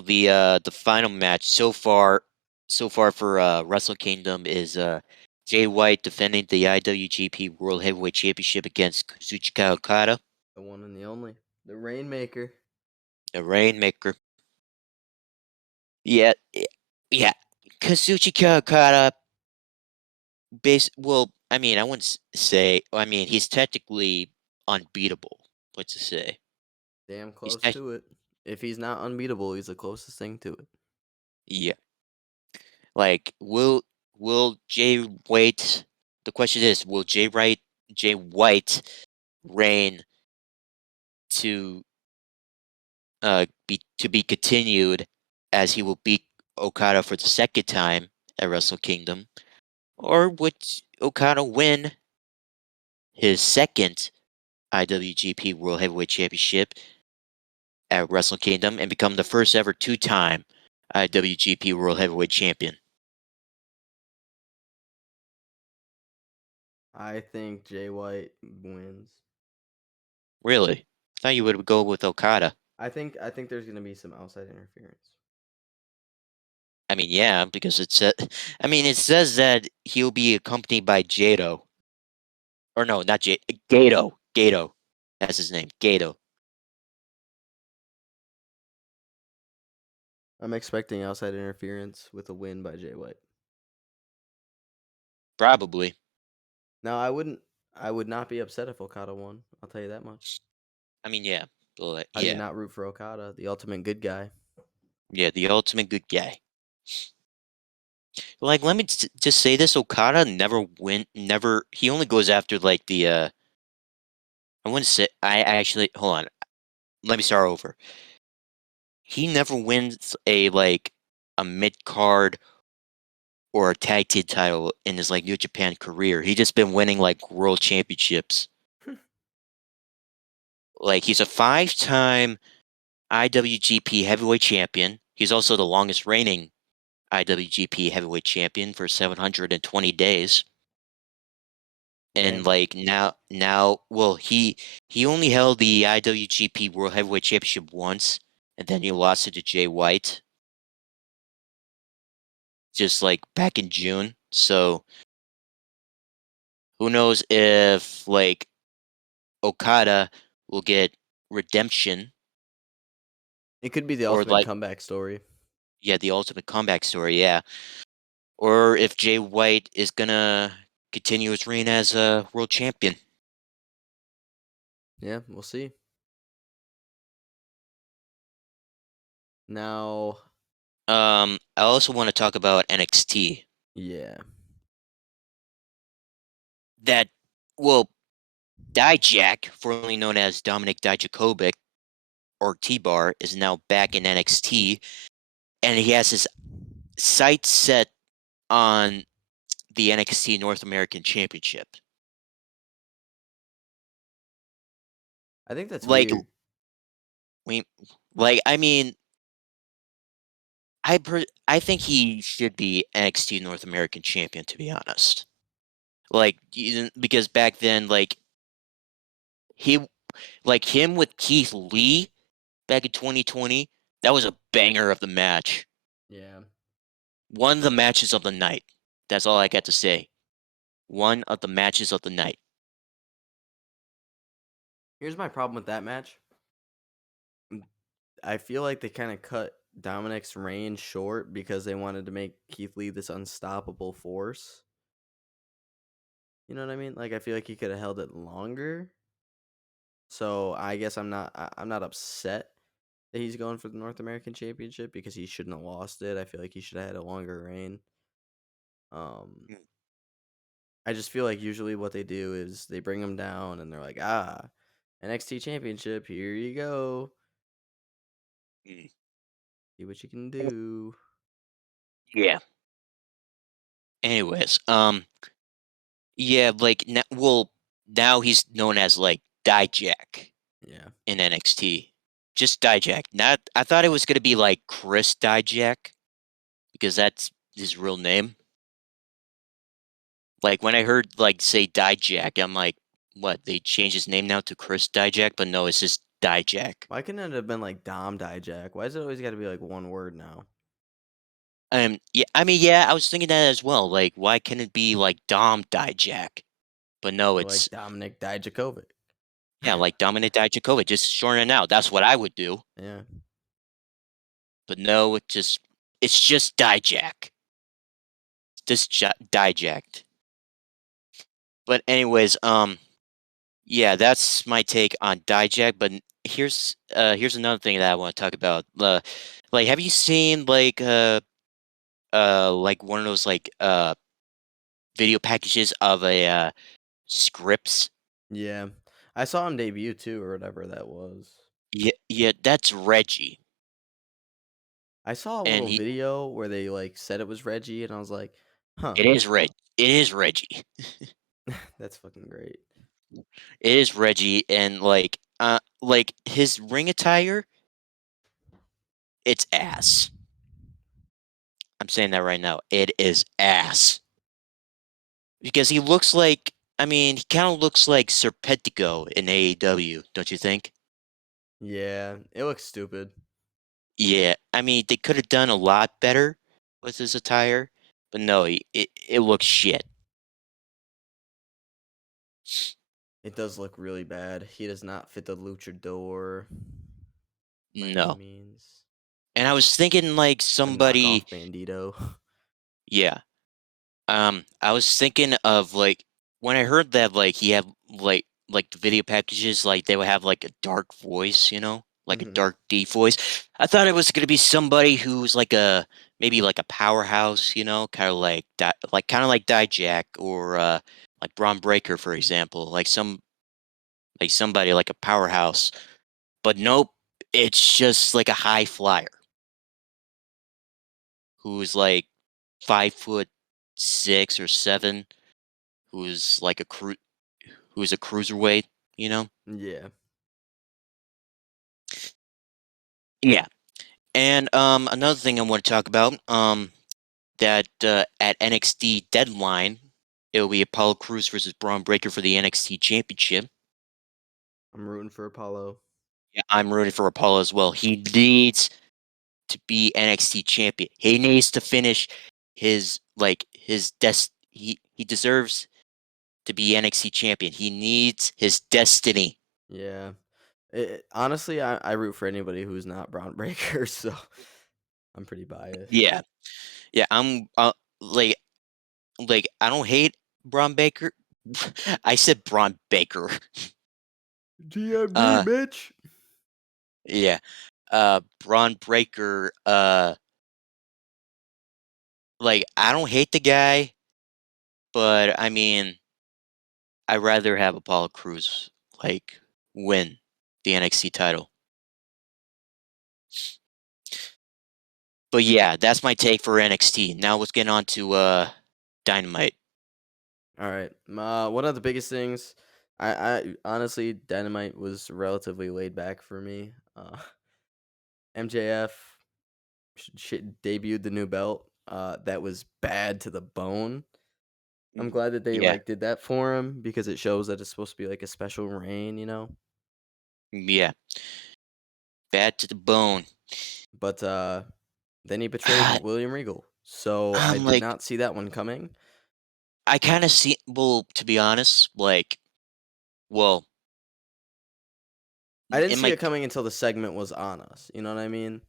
the final match so far for Wrestle Kingdom is Jay White defending the IWGP World Heavyweight Championship against Kazuchika Okada, The one and the only. The Rainmaker. the Rainmaker. Yeah, yeah. Kazuchika Okada well, I mean, I wouldn't say, I mean, he's technically unbeatable. What to say? Damn He's close tech to it. If he's not unbeatable, he's the closest thing to it. Yeah. Like, will Jay White? The question is, will Jay White reign to be continued, as he will beat Okada for the second time at Wrestle Kingdom, or would Okada win his second IWGP World Heavyweight Championship at Wrestle Kingdom and become the first ever two-time IWGP World Heavyweight Champion? I think Jay White wins. Really? I thought you would go with Okada. I think there's gonna be some outside interference. I mean, yeah, because it said, I mean, it says that he'll be accompanied by Jado, or no, not Gato. Gato, that's his name. Gato, I'm expecting outside interference with a win by Jay White. probably. Now I would not be upset if Okada won. I'll tell you that much. I mean, yeah, but, How do you yeah, not root for Okada, the ultimate good guy? yeah, the ultimate good guy. Like, let me just say this: Okada never win. Never. He only goes after like the. I wouldn't say. I actually hold on. Let me start over. He never wins a mid card or a tag team title in his like New Japan career. He just been winning like world championships. Like he's a five-time IWGP Heavyweight Champion. He's also the longest reigning IWGP Heavyweight Champion for 720 days. And Damn. like now, well, he only held the IWGP World Heavyweight Championship once, and then he lost it to Jay White, just like back in June. So who knows if like Okada will get redemption, It could be the or ultimate like, comeback story. yeah, the ultimate comeback story, yeah. Or if Jay White is gonna continue his reign as a world champion. Yeah, we'll see. Now, I also want to talk about NXT. yeah. That well, Dijak, formerly known as Dominic Dijakovic or T-Bar, is now back in NXT, and he has his sights set on the NXT North American Championship. I think that's Like weird. we, like I mean, I think he should be NXT North American champion, to be honest. Like, because back then, he like him with Keith Lee back in 2020, that was a banger of the match. Yeah. One of the matches of the night. That's all I got to say. One of the matches of the night. Here's my problem with that match. I feel like they kind of cut Dominic's reign short because they wanted to make Keith Lee this unstoppable force. You know what I mean? Like I feel like he could have held it longer. So I guess I'm not upset that he's going for the North American Championship because he shouldn't have lost it. I feel like he should have had a longer reign. Um Mm, I just feel like usually what they do is they bring him down and they're like, "Ah, NXT Championship, here you go. mm. See what you can do." Yeah. Anyways, yeah, well, now he's known as like Dijak Yeah. in NXT. Just Dijak. Not, I thought it was gonna be like Chris Dijak because that's his real name. Like when I heard like say Dijak, I'm like, what? They changed his name now to Chris Dijak, but no, it's just Dijak. Why couldn't it have been like Dom Dijak? Why is it always got to be like one word now? Yeah, I mean, yeah, I was thinking that as well. Like, why can't it be like Dom Dijak? But no, Or like it's Dominic Dijakovic. yeah, like Dominic Dijakovic, just shorten it out. That's what I would do. Yeah. But no, it's just Dijak. Dijak. But anyways, yeah, that's my take on Dijak. But here's another thing that I want to talk about. Like, have you seen like one of those video packages of a scripts? Yeah. I saw him debut too, or whatever that was. Yeah, yeah, that's Reggie, I saw a and little video where they like said it was Reggie, and I was like, huh, it is Reggie, that's fucking great. it is Reggie, and like his ring attire, it's ass. I'm saying that right now. It is ass. Because he looks like, I mean, he kind of looks like Serpentico in AEW, don't you think? Yeah, it looks stupid. Yeah, I mean, they could have done a lot better with his attire, but no, it looks shit. It does look really bad. He does not fit the luchador by any No. means. And I was thinking like A somebody, knockoff Bandito. yeah. I was thinking of like when I heard that like he had like the video packages like they would have like a dark voice, like a Hmm. dark deep voice. I thought it was gonna be somebody who's like a maybe like a powerhouse, kind of like kind of like Dijak or like Braun Breaker, for example, like somebody like a powerhouse. But nope, it's just like a high flyer who's like 5'6" or 7", who's like who's a cruiserweight, you know? Yeah. Yeah. And another thing I want to talk about, that at NXT Deadline, it will be Apollo Crews versus Braun Breaker for the NXT Championship. I'm rooting for Apollo. Yeah, I'm rooting for Apollo as well. He needs to be NXT champion. He needs to finish his he deserves to be NXT champion. He needs his destiny. Yeah. Honestly, I root for anybody who's not Braun Breaker, so I'm pretty biased. Yeah. Yeah, I'm like I don't hate Braun Baker. I said Braun Baker. GMD, Uh bitch. yeah. Braun Breaker, like I don't hate the guy, but I mean, I'd rather have Apollo Crews like win the NXT title. But yeah, that's my take for NXT. Now let's get on to Dynamite. All right. One of the biggest things, I honestly, Dynamite was relatively laid back for me. MJF. debuted the new belt. That was bad to the bone. I'm Mm, glad that they yeah, like did that for him because it shows that it's supposed to be like a special reign, you know. yeah, bad to the bone. But then he betrayed Ah, William Regal, so I I'm did like, not see that one coming. I kind of see. Well, to be honest, like, well, I didn't in see my it coming until the segment was on us. You know what I mean?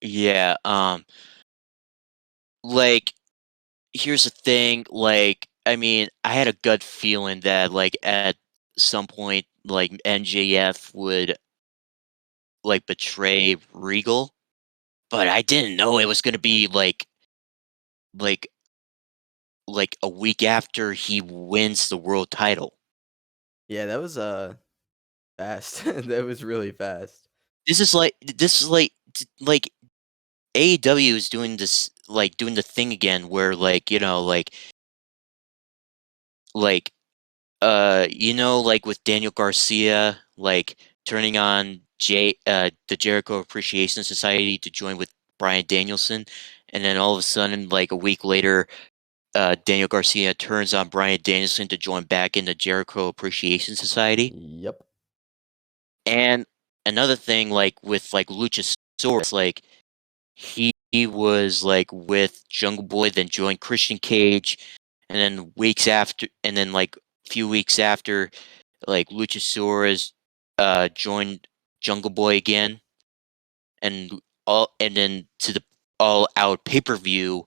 yeah, like, here's the thing. Like, I mean, I had a gut feeling that like at some point, like NJF would like betray Regal, but I didn't know it was gonna be like like a week after he wins the world title. Yeah, that was fast. That was really fast. This is like AEW is doing this like doing the thing again where like like like with Daniel Garcia like turning on the Jericho Appreciation Society to join with Brian Danielson, and then all of a sudden like a week later Daniel Garcia turns on Brian Danielson to join back in the Jericho Appreciation Society. Yep. And another thing, like with like Luchasaurus, like he was like with Jungle Boy, then joined Christian Cage, and then weeks after, and then like few weeks after, like Luchasaurus joined Jungle Boy again, and and then to the all out pay per view,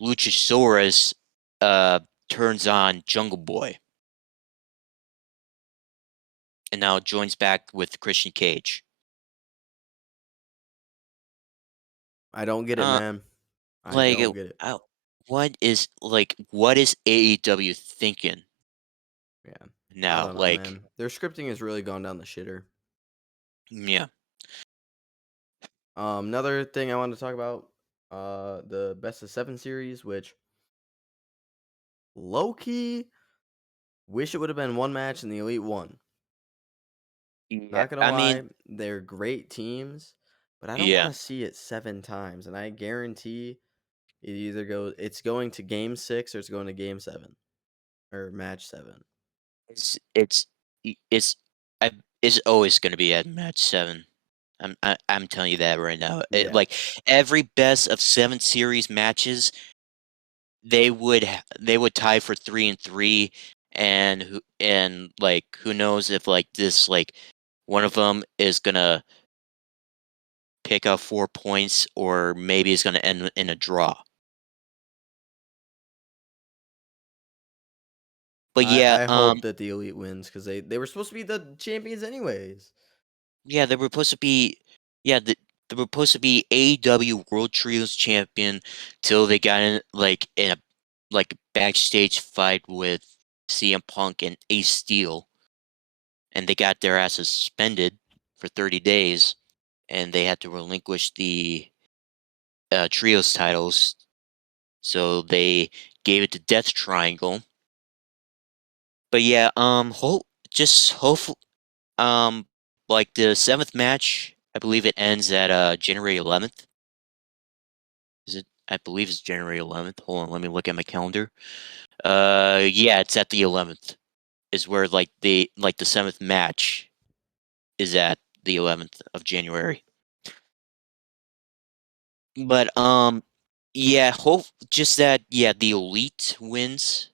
Luchasaurus uh turns on Jungle Boy and now joins back with Christian Cage. I don't get it, Uh, man. I like, don't get it. what is AEW thinking Yeah. I now? don't know, Like, man. Their scripting has really gone down the shitter. yeah, Another thing I wanted to talk about, the best of seven series, which low key wish it would have been one match and the elite won. yeah. Not gonna I mean, lie, they're great teams, but I don't want yeah, to see it seven times. And I guarantee it's going to game six or it's going to game seven or match seven. it's it's I, it's always going to be at match seven. I'm telling you that right now. Yeah. Like every best of seven series matches, they would tie for 3-3, and like who knows if like this like one of them is gonna pick up 4 points or maybe it's gonna end in a draw. But yeah, I hope that the elite wins because they were supposed to be the champions anyways. yeah, they were supposed to be yeah they were supposed to be AEW World Trios champion till they got in a like backstage fight with CM Punk and Ace Steel, and they got their asses suspended for 30 days, and they had to relinquish the trios titles. So they gave it to Death Triangle. But yeah, just hopefully, um, like the seventh match, I believe it ends at January 11th. Is it? I believe it's January 11th. Hold on, let me look at my calendar. Yeah, it's at the 11th. Is where like the seventh match is at the 11th of January. But yeah, hope just that yeah, the elite wins.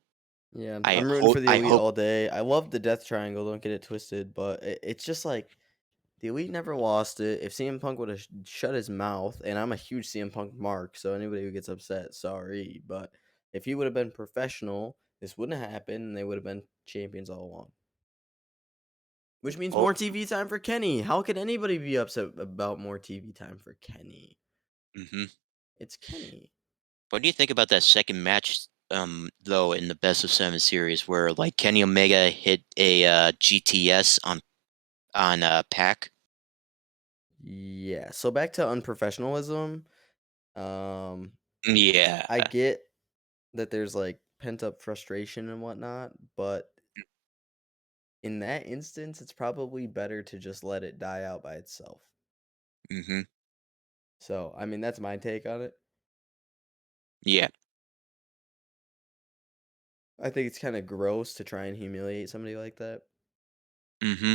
Yeah, I'm rooting for the I elite hope all day. I love the Death Triangle. Don't get it twisted, but it's just like the elite never lost it. If CM Punk would have shut his mouth, and I'm a huge CM Punk mark, so anybody who gets upset, sorry, but if he would have been professional, this wouldn't have happened, and they would have been champions all along. Which means hope. more TV time for Kenny. How could anybody be upset about more TV time for Kenny? Mhm. It's Kenny. What do you think about that second match, though, in the best of seven series where like Kenny Omega hit a GTS on Pac? Yeah. So back to unprofessionalism. Um, Yeah. I get that there's like pent up frustration and whatnot, but in that instance, it's probably better to just let it die out by itself. Mhm. So, I mean, that's my take on it. Yeah. I think it's kind of gross to try and humiliate somebody like that, Mm-hmm.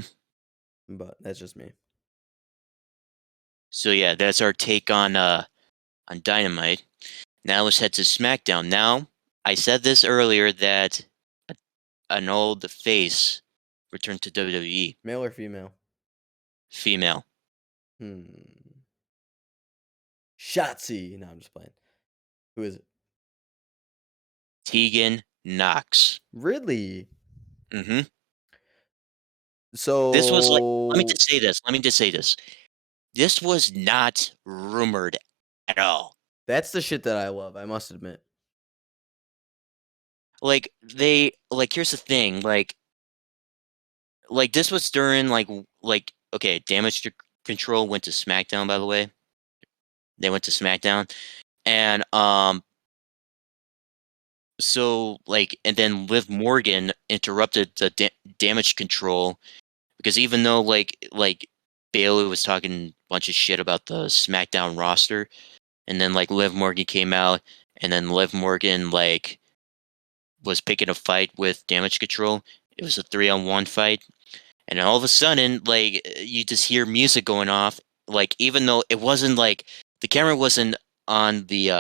but that's just me. So yeah, that's our take on Dynamite. Now let's head to SmackDown. Now, I said this earlier that a- an old face returned to WWE. Male or female? Female. Hmm. Shotzi. No, I'm just playing. Who is it? Tegan Knox. Ridley. Mm-hmm. This was like, let me So just say this. Let me just say this. This was not rumored at all. that's the shit that I love, I must admit. Here's the thing, this was during okay, Control went to SmackDown, by the way. They went to SmackDown, and so and then Liv Morgan interrupted the Damage Control because even though Bailey was talking a bunch of shit about the SmackDown roster, and then Liv Morgan came out, and then Liv Morgan was picking a fight with Damage Control. It was a 3-on-1 fight, and all of a sudden, you just hear music going off. Even though it wasn't the camera wasn't on the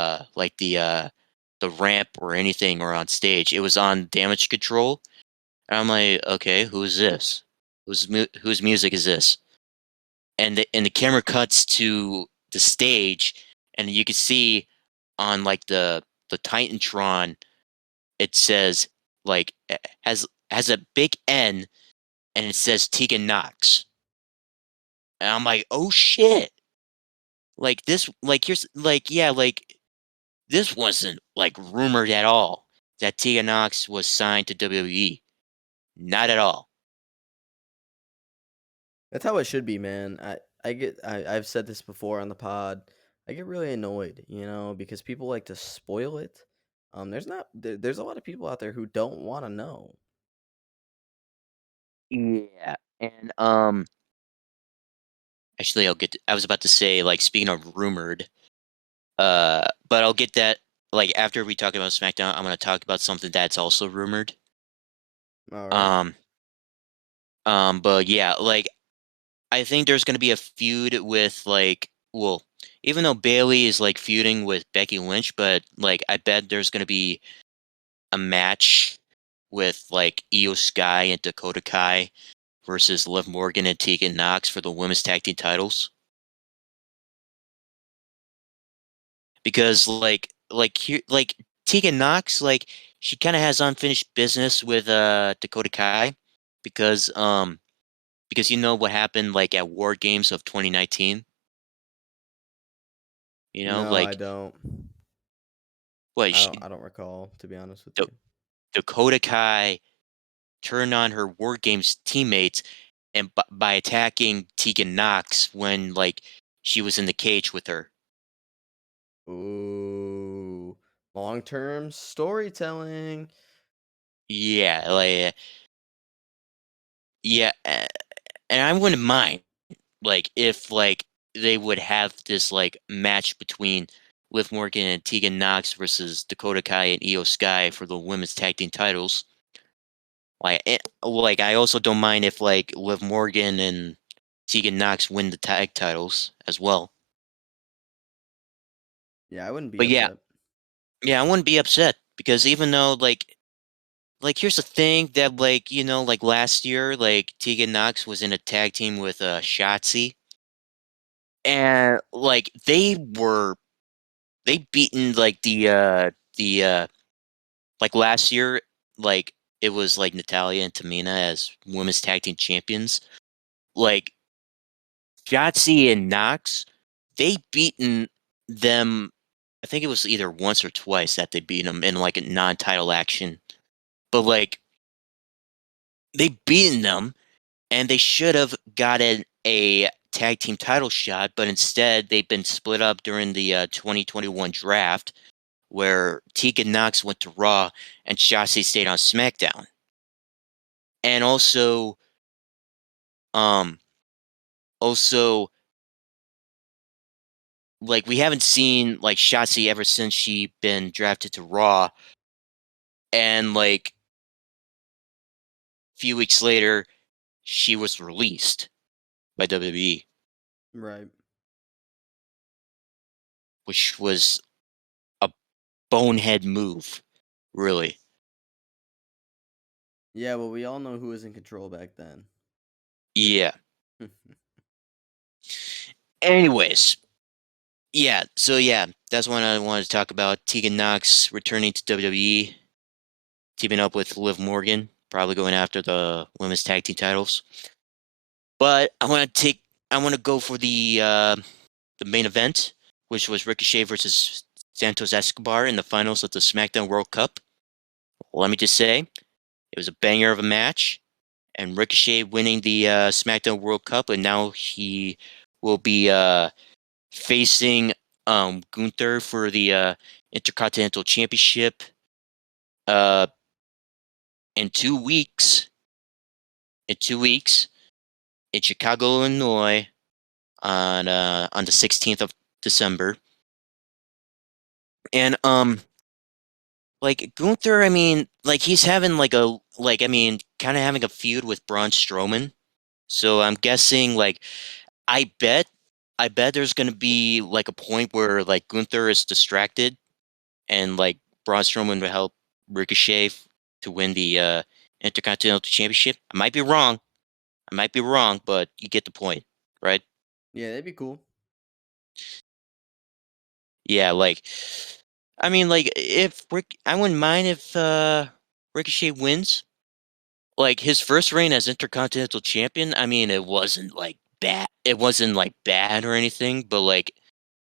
ramp or anything or on stage, it was on Damage Control. And I'm like, okay, who's this? Whose music is this? And the camera cuts to the stage, and you can see on the Titantron, it says has a big N, and it says Tegan Knox. And I'm like, oh shit. Here's yeah, this wasn't rumored at all that Tegan Knox was signed to WWE. Not at all. That's how it should be, man. I've said this before on the pod. I get really annoyed, because people like to spoil it. There's a lot of people out there who don't want to know. Yeah. And actually I was about to say, speaking of rumored, but I'll get that after we talk about SmackDown. I'm gonna talk about something that's also rumored. All right. Um but yeah, I think there's gonna be a feud with well, even though Bailey is feuding with Becky Lynch, but I bet there's gonna be a match with Io Sky and Dakota Kai versus Liv Morgan and Tegan Knox for the women's tag team titles. Because Tegan Knox, she kind of has unfinished business with Dakota Kai because you know what happened at War Games of 2019. You know, No, I don't. what I don't recall, to be honest with Da- you. Dakota Kai turned on her War Games teammates and by attacking Tegan Knox when she was in the cage with her. Ooh, long-term storytelling. Yeah, yeah, and I wouldn't mind if they would have this match between Liv Morgan and Tegan Knox versus Dakota Kai and Io Sky for the women's tag team titles. I also don't mind if Liv Morgan and Tegan Knox win the tag titles as well. Yeah, I wouldn't be But yeah, upset. yeah, I wouldn't be upset because even though here's the thing that last year Tegan Knox was in a tag team with Shotzi, and they beaten last year, it was Natalia and Tamina as women's tag team champions. Like Shotzi and Knox, they beaten them. I think it was either once or twice that they beat them in a non-title action. But they beaten them, and they should have gotten a tag team title shot, but instead they've been split up during the 2021 draft, where Tegan Knox went to Raw and Shotzi stayed on SmackDown. And um, also like we haven't seen like Shotzi ever since she been drafted to Raw, and like a few weeks later she was released by WWE, Right. which was a bonehead move, really. Yeah, well, we all know who was in control back then. Yeah. Anyways, yeah. So yeah, that's one I wanted to talk about. Tegan Knox returning to WWE, teaming up with Liv Morgan, probably going after the women's tag team titles. But I want to go for the main event, which was Ricochet versus Santos Escobar in the finals of the SmackDown World Cup. Let me just say, it was a banger of a match, and Ricochet winning the SmackDown World Cup, and now he will be facing Gunther for the Intercontinental Championship uh in 2 weeks. In 2 weeks in Chicago, Illinois, on the 16th of December. And like Gunther, I mean, like he's having like a like I mean, kind of having a feud with Braun Strowman. So I'm guessing like I bet I bet there's gonna be like a point where like Gunther is distracted and like Braun Strowman will help Ricochet to win the Intercontinental Championship. I might be wrong. I might be wrong, but you get the point, right? Yeah, that'd be cool. Yeah, like I mean, like if I wouldn't mind if Ricochet wins. Like his first reign as Intercontinental Champion, I mean, it wasn't like bad. It wasn't like bad or anything, but like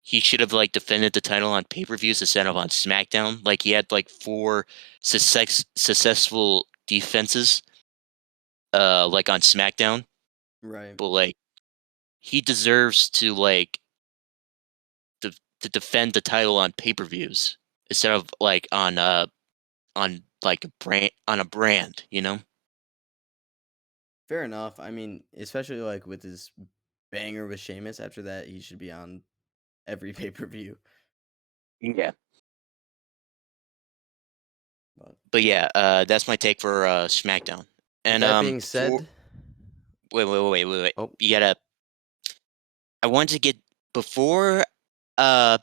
he should have like defended the title on pay-per-views instead of on SmackDown. Like he had like four successful defenses like on SmackDown, Right. but like he deserves to like to defend the title on pay-per-views instead of like on like a brand, you know? Fair enough. I mean, especially like with his banger with Sheamus. After that, he should be on every pay per view. Yeah. But But yeah, that's my take for SmackDown. with And that being for said, wait. oh, You gotta. I want to get before uh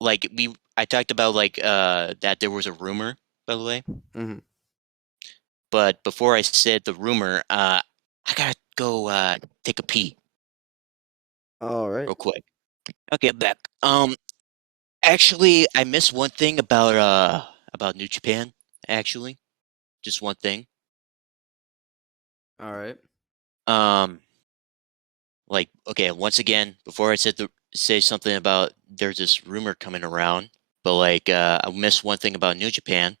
like I talked about like that there was a rumor, by the way. hmm, But before I said the rumor, I gotta go take a pee all right, real quick. Okay, I'm back. Actually, I missed one thing about New Japan. Actually, just one thing. all right. Um, like okay, once again, before I said say something about there's this rumor coming around, but like I missed one thing about New Japan.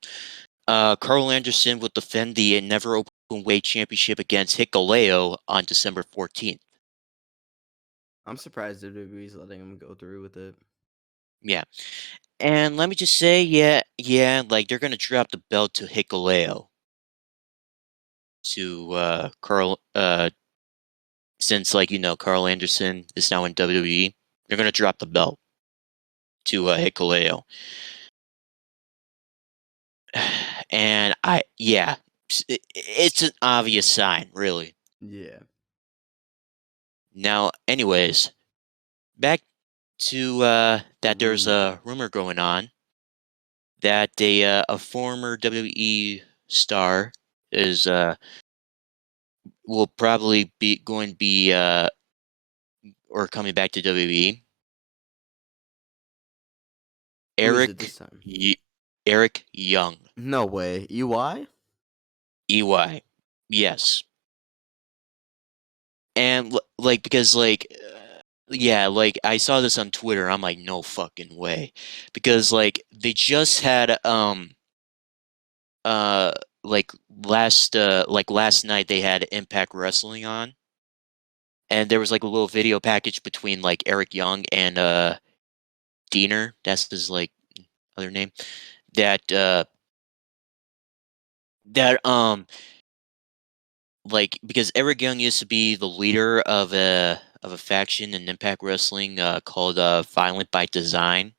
Carl Anderson will defend the Never Openweight Championship against Hikuleo on December 14th. I'm surprised WWE's letting him go through with it. Yeah. And let me just say, yeah, like they're gonna drop the belt to Hikuleo to Carl since like Carl Anderson is now in WWE. They're gonna drop the belt to Hikuleo. And it's an obvious sign, really. Yeah. Now, anyways, back to The that there's rumor. a rumor going on that a former WWE star is will probably be going to be or coming back to WWE. Who is it this Eric time? Eric Young, No way. EY? EY. Yes. And like because like yeah, like I saw this on Twitter. I'm like no fucking way. Because like they just had uh like last night they had Impact Wrestling on, and there was like a little video package between like Eric Young and Diener, that's his like other name, that like because Eric Young used to be the leader of a faction in Impact Wrestling called Violent by Design.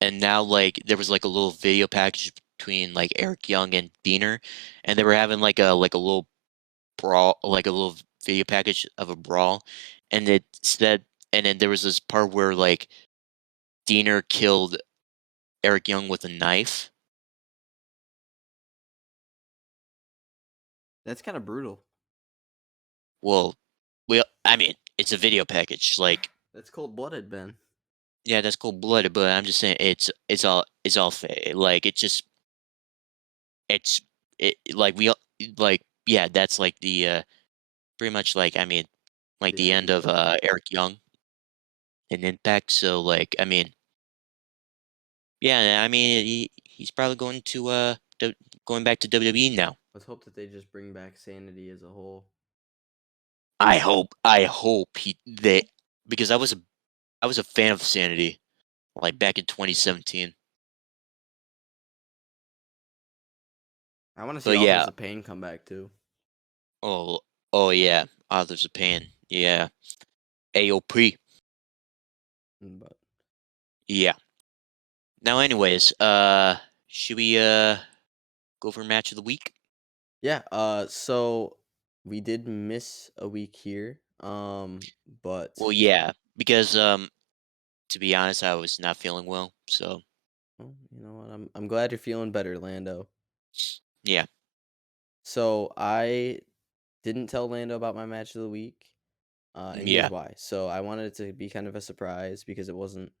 And now like there was like a little video package between like Eric Young and Diener, and they were having like a little brawl, like a little video package of a brawl, and it said, and then there was this part where like Diener killed Eric Young with a knife. That's kind of brutal. Well, I mean, it's a video package. Like, That's cold blooded, Ben. yeah, that's cold blooded, but I'm just saying it's all fake. Like, it's like like yeah, that's like the pretty much like I mean like The the end of idea. Eric Young and Impact. So like I mean yeah, I mean he's probably going to going back to WWE now. Let's hope that they just bring back sanity as a whole. I hope he they because I was a fan of Sanity like back in 2017. I want to see But Authors yeah, of Pain come back too. oh oh yeah, Authors of Pain. Yeah. AOP. But Yeah. Now anyways, should we go for match of the week? yeah, so we did miss a week here. But Well, yeah, because to be honest, I was not feeling well. So, well, you know what? I'm glad you're feeling better, Lando. yeah. So I didn't tell Lando about my match of the week, and here's Yeah. why. So I wanted it to be kind of a surprise because it wasn't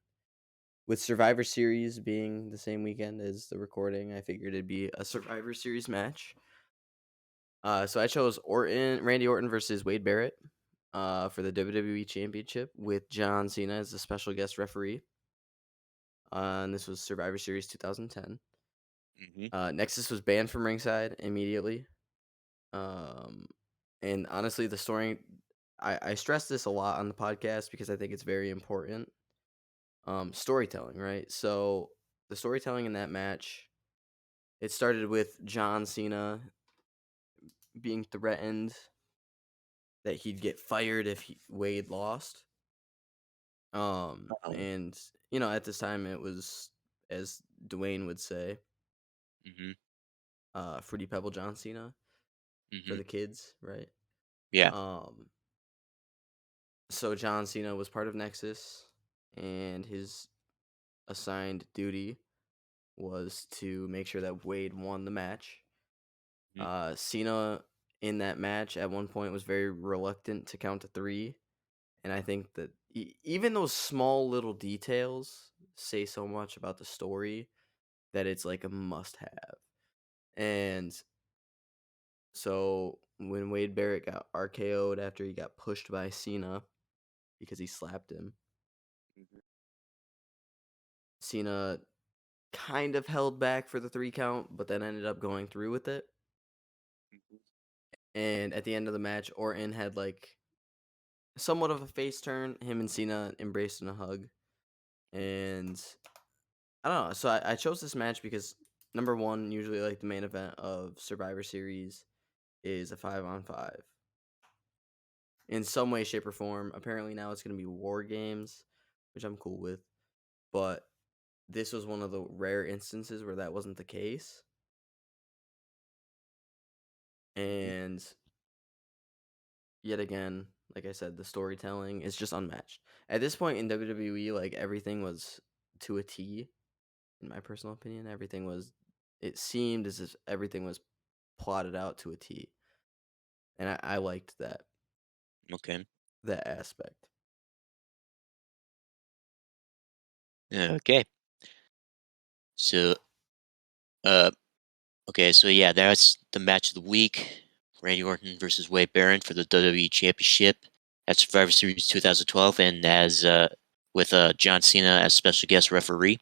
with Survivor Series being the same weekend as the recording. I figured it'd be a Survivor Series match. So I chose Randy Orton versus Wade Barrett, for the WWE Championship with John Cena as the special guest referee. And this was Survivor Series 2010. Mhm. Nexus was banned from ringside immediately. Um, and honestly, the story, I stress this a lot on the podcast because I think it's very important. Storytelling, right? So the storytelling in that match, it started with John Cena being threatened that he'd get fired if Wade lost. Oh. And at this time it was, as Dwayne would say, Mhm. Fruity Pebble John Cena for Mhm. the kids, right? Yeah. Um, so John Cena was part of Nexus, and his assigned duty was to make sure that Wade won the match. Mhm. Cena in that match at one point was very reluctant to count to three, and I think that even those small little details say so much about the story that it's like a must have. And so when Wade Barrett got RKO'd after he got pushed by Cena because he slapped him, Mhm. Cena kind of held back for the 3 count, but then ended up going through with it. Mhm. And at the end of the match, Orton had like somewhat of a face turn. Him and Cena embraced in a hug. And I don't know. So I chose this match because number one, usually like the main event of Survivor Series is a 5-on-5 in some way, shape, or form. Apparently now it's going to be War Games, which I'm cool with. But this was one of the rare instances where that wasn't the case. Mhm. And yet again, like I said, the storytelling is just unmatched. At this point in WWE, like everything was to a T, in my personal opinion. It seemed as if everything was plotted out to a T. And I liked Okay. that aspect. Okay. So, uh, okay. So yeah, that's the match of the week. Randy Orton versus Wade Barrett for the WWE Championship at Survivor Series 2012, and as with John Cena as special guest referee.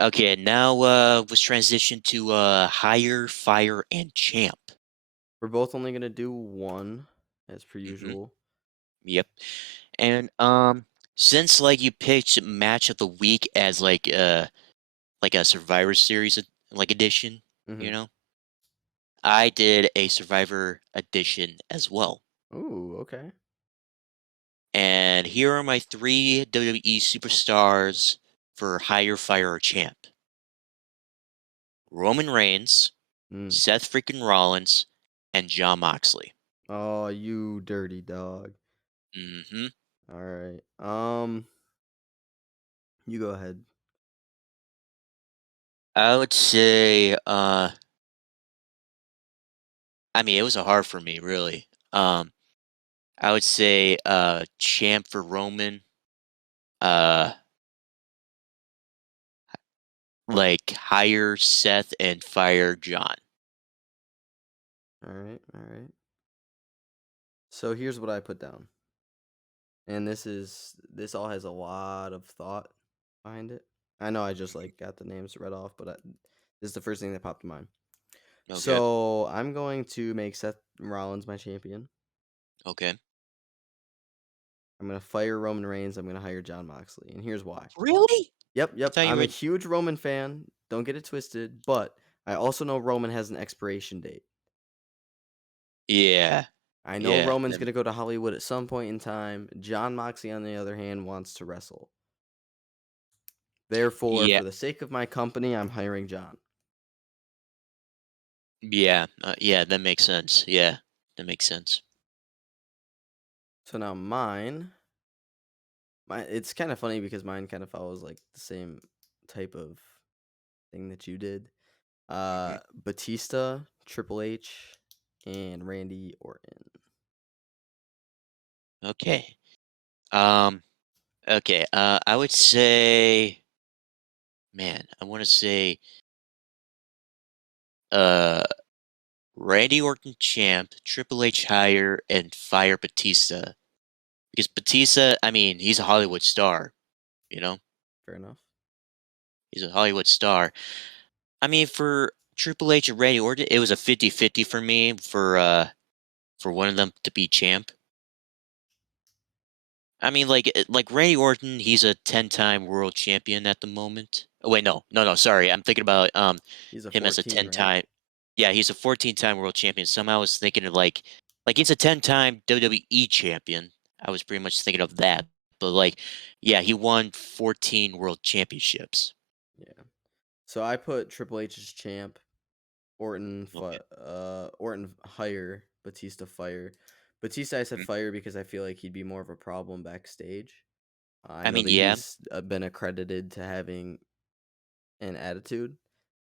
Okay, now let's transition to Hire, Fire, and Champ. We're both only gonna do one, as per Hmm. usual. Yep. And since like you picked match of the week as like a Survivor Series like edition, you Hmm. know, I did a Survivor edition as well. Ooh, okay. And here are my three WWE superstars for hire, fire, or champ: Roman Reigns, Mm. Seth freaking Rollins, and John Moxley. Oh, you dirty dog. Hmm. All right. You go ahead. I would say, I mean, it was a hard for me, really. I would say, champ for Roman, uh, like hire Seth and fire John. All right. All right. So here's what I put down. And this all has a lot of thought behind it. I know I just like got the names read off, but this is the first thing that popped to mind. Okay. So I'm going to make Seth Rollins my champion. Okay. I'm gonna fire Roman Reigns. I'm gonna hire John Moxley, and here's why. Really? Yep, I yep. thought you I'm a would. huge Roman fan. Don't get it twisted, but I also know Roman has an expiration date. Yeah. I know Yeah. Roman's gonna go to Hollywood at some point in time. John Moxley, on the other hand, wants to wrestle. Therefore, Yeah. for the sake of my company, I'm hiring John. Yeah. Yeah. That makes sense. Yeah. That makes sense. So now it's kind of funny because mine kind of follows like the same type of thing that you did. Hmm. Batista, Triple H, and Randy Orton. Okay. Um. Okay. I would say, man, I want to say, uh, Randy Orton champ, Triple H hire, and fire Batista. Because Batista, I mean, he's a Hollywood star. You know, Fair enough. he's a Hollywood star. I mean, for Triple H and Randy Orton, it was a 50-50 for me for one of them to be champ. I mean, like Randy Orton, he's a 10-time world champion at the moment. Oh, wait, no, no, no. Sorry, I'm thinking about He's a him as a 14, right? 10-time. Yeah, he's a 14-time world champion. Somehow I was thinking of like he's a 10-time WWE champion. I was pretty much thinking of that. But like, yeah, he won 14 world championships. Yeah. So I put Triple H as champ. Okay. Orton hire, Batista fire. Batista I said Mhm. fire because I feel like he'd be more of a problem backstage. I I know mean, that yeah. he's been accredited to having an attitude,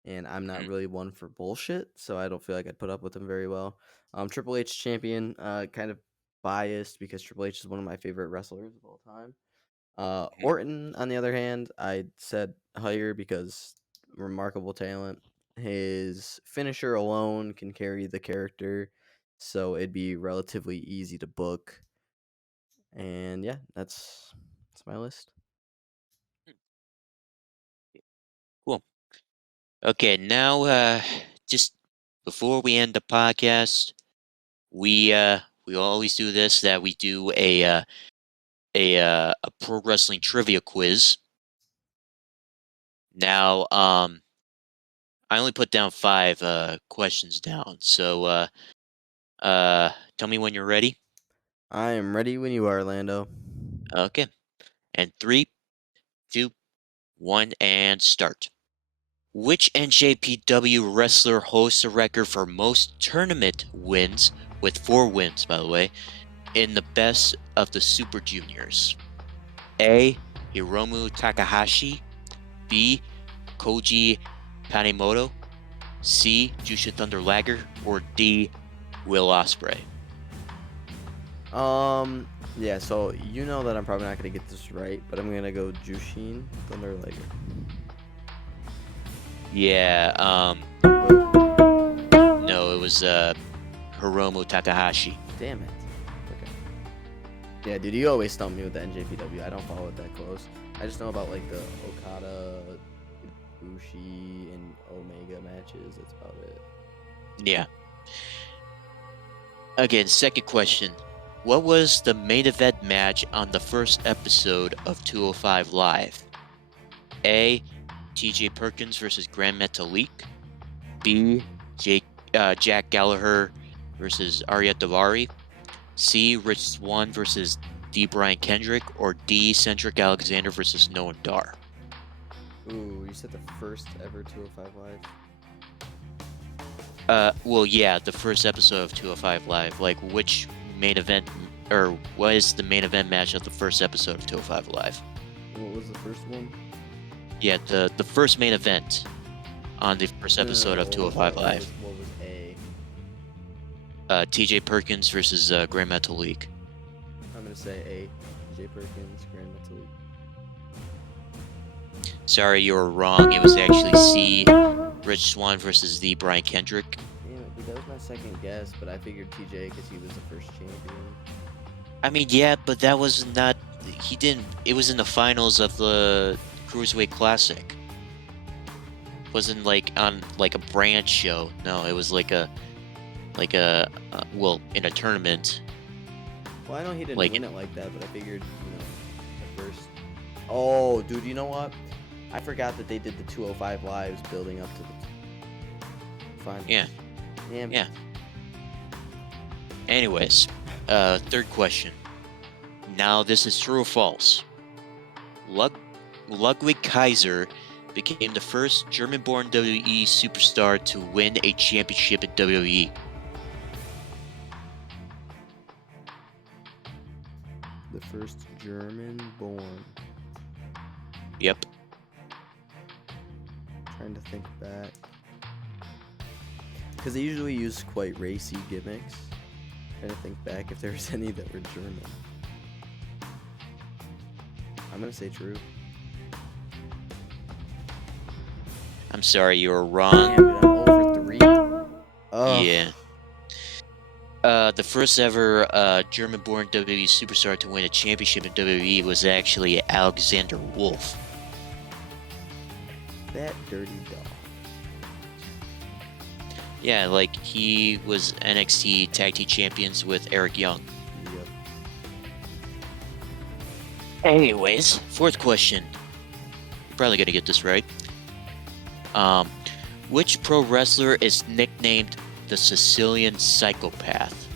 and I'm not Mhm. really one for bullshit, so I don't feel like I'd put up with him very well. Triple H champion, kind of biased because Triple H is one of my favorite wrestlers of all time. Mhm. Orton, on the other hand, I said higher because remarkable talent. His finisher alone can carry the character, so it'd be relatively easy to book. And yeah, that's my list. Cool. Okay, now just before we end the podcast, we always do this, that we do a pro wrestling trivia quiz. Now, I only put down five questions down. So tell me when you're ready. I am ready when you are, Lando. Okay. And three, two, one, and start. Which NJPW wrestler hosts a record for most tournament wins, with 4 wins, by the way, in the best of the Super Juniors? A. Hiromu Takahashi. B. Koji Kanemoto. C. Jushin Thunder Liger. Or D. Will Ospreay. Yeah, so you know that I'm probably not gonna get this right, but I'm gonna go Jushin Thunder Liger. Yeah, Will. no, it was Hiromu Takahashi. Damn it. Okay. Yeah, dude, you always stump me with the NJPW. I don't follow it that close. I just know about like the Okada, Bushi, and Omega matches. That's about it. Yeah. Again, second question. What was the main event match on the first episode of 205 Live? A. TJ Perkins versus Grand Metalik. B. Jake Jack Gallagher versus Arya Davari. C. Rich Swann versus D. Brian Kendrick, or D. Cedric Alexander versus Noam Dar. Ooh, you said the first ever 205 Live? Well, yeah, the first episode of 205 Live. Like, which main event, or what is the main event match of the first episode of 205 Live? What was the first one? Yeah, the first main event on the first episode of 205 Live. What was A? TJ Perkins versus Grand Metal League. I'm gonna say A. J. Perkins, Grand Metal League. Sorry, you were wrong. It was actually C. Rich Swann versus D. Brian Kendrick. Damn it, dude, that was my second guess, but I figured TJ because he was the first champion. I mean, yeah, but that was not. He didn't. It was in the finals of the Cruiserweight Classic. It wasn't like on like a branch show. No, it was like a well, in a tournament. Well, I know he didn't Like- win it like that, but I figured, the first. Oh, dude, you know what? I forgot that they did the 205 Lives building up to the finals. Yeah. Damn. Yeah. Anyways, third question. Now, this is true or false. Ludwig Kaiser became the first German-born WWE superstar to win a championship in WWE. The first German-born. Yep. Trying to think back. Because they usually use quite racy gimmicks. Trying to think back if there was any that were German. I'm gonna say true. I'm sorry, you were Damn, wrong. dude, I'm over 3. Oh. Yeah. The first ever German-born WWE superstar to win a championship in WWE was actually Alexander Wolf. That dirty dog. Yeah, like he was NXT Tag Team Champions with Eric Young. Yep. Anyways, fourth question. You're probably gonna get this right. Which pro wrestler is nicknamed the Sicilian Psychopath?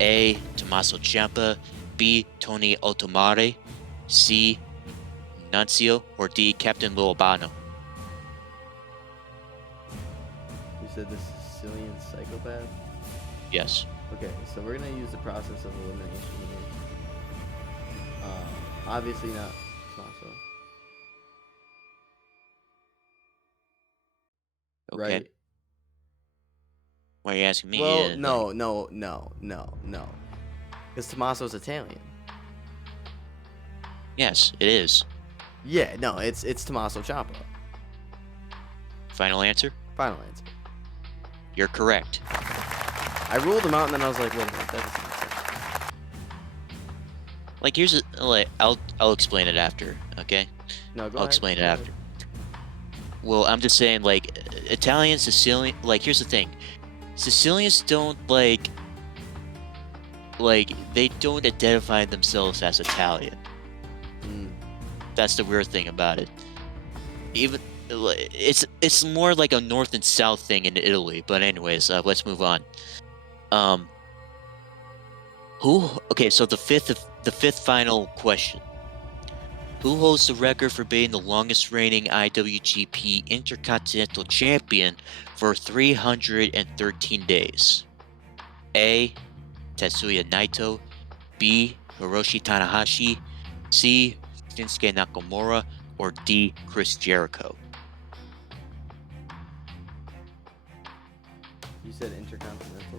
A. Tommaso Ciampa, B. Tony Otomare, C. Nunzio, or D. Captain Lou Albano? You said the Sicilian Psychopath? Yes. Okay, so we're gonna use the process of elimination here. Obviously not Tommaso. Okay. Right? Why are you asking me? Well, Yeah, no. Because Tommaso's Italian. Yes, it is. Yeah, no, it's Tommaso Ciampa. Final answer? Final answer. You're correct. I ruled him out and then I was like, wait a minute, that doesn't make sense. Like, here's a, like, I'll explain it after, okay? No, go I'll ahead. explain it Go after. ahead. Well, I'm just saying, like, Italian, Sicilian, like, here's the thing. Sicilians don't, like, they don't identify themselves as Italian. Mm. That's the weird thing about it. Even, it's more like a north and south thing in Italy, but anyways, let's move on. Okay, so the fifth final question. Who holds the record for being the longest reigning IWGP Intercontinental Champion for 313 days? A. Tetsuya Naito, B. Hiroshi Tanahashi, C. Shinsuke Nakamura, or D. Chris Jericho? You said Intercontinental?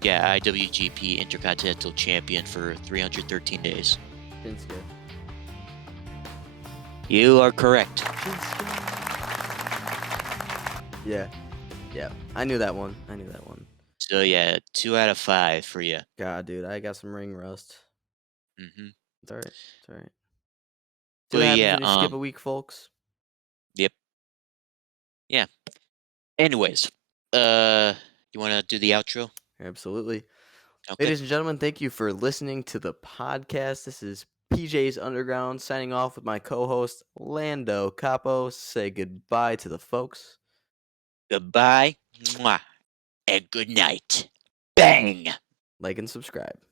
Yeah, IWGP Intercontinental Champion for 313 days. Shinsuke. You are correct. Yeah. I knew that one. So yeah, 2 out of 5 for you. God, dude, I got some ring rust. Mm-hmm. It's alright. See what Well, happens yeah, when you skip a week, folks. Yep. Yeah. Anyways, you want to do the outro? Absolutely. Okay. Ladies and gentlemen, thank you for listening to the podcast. This is PJ's Underground signing off with my co-host Lando Capo. Say goodbye to the folks. Goodbye. Mwah. and good night. Bang! Like and subscribe.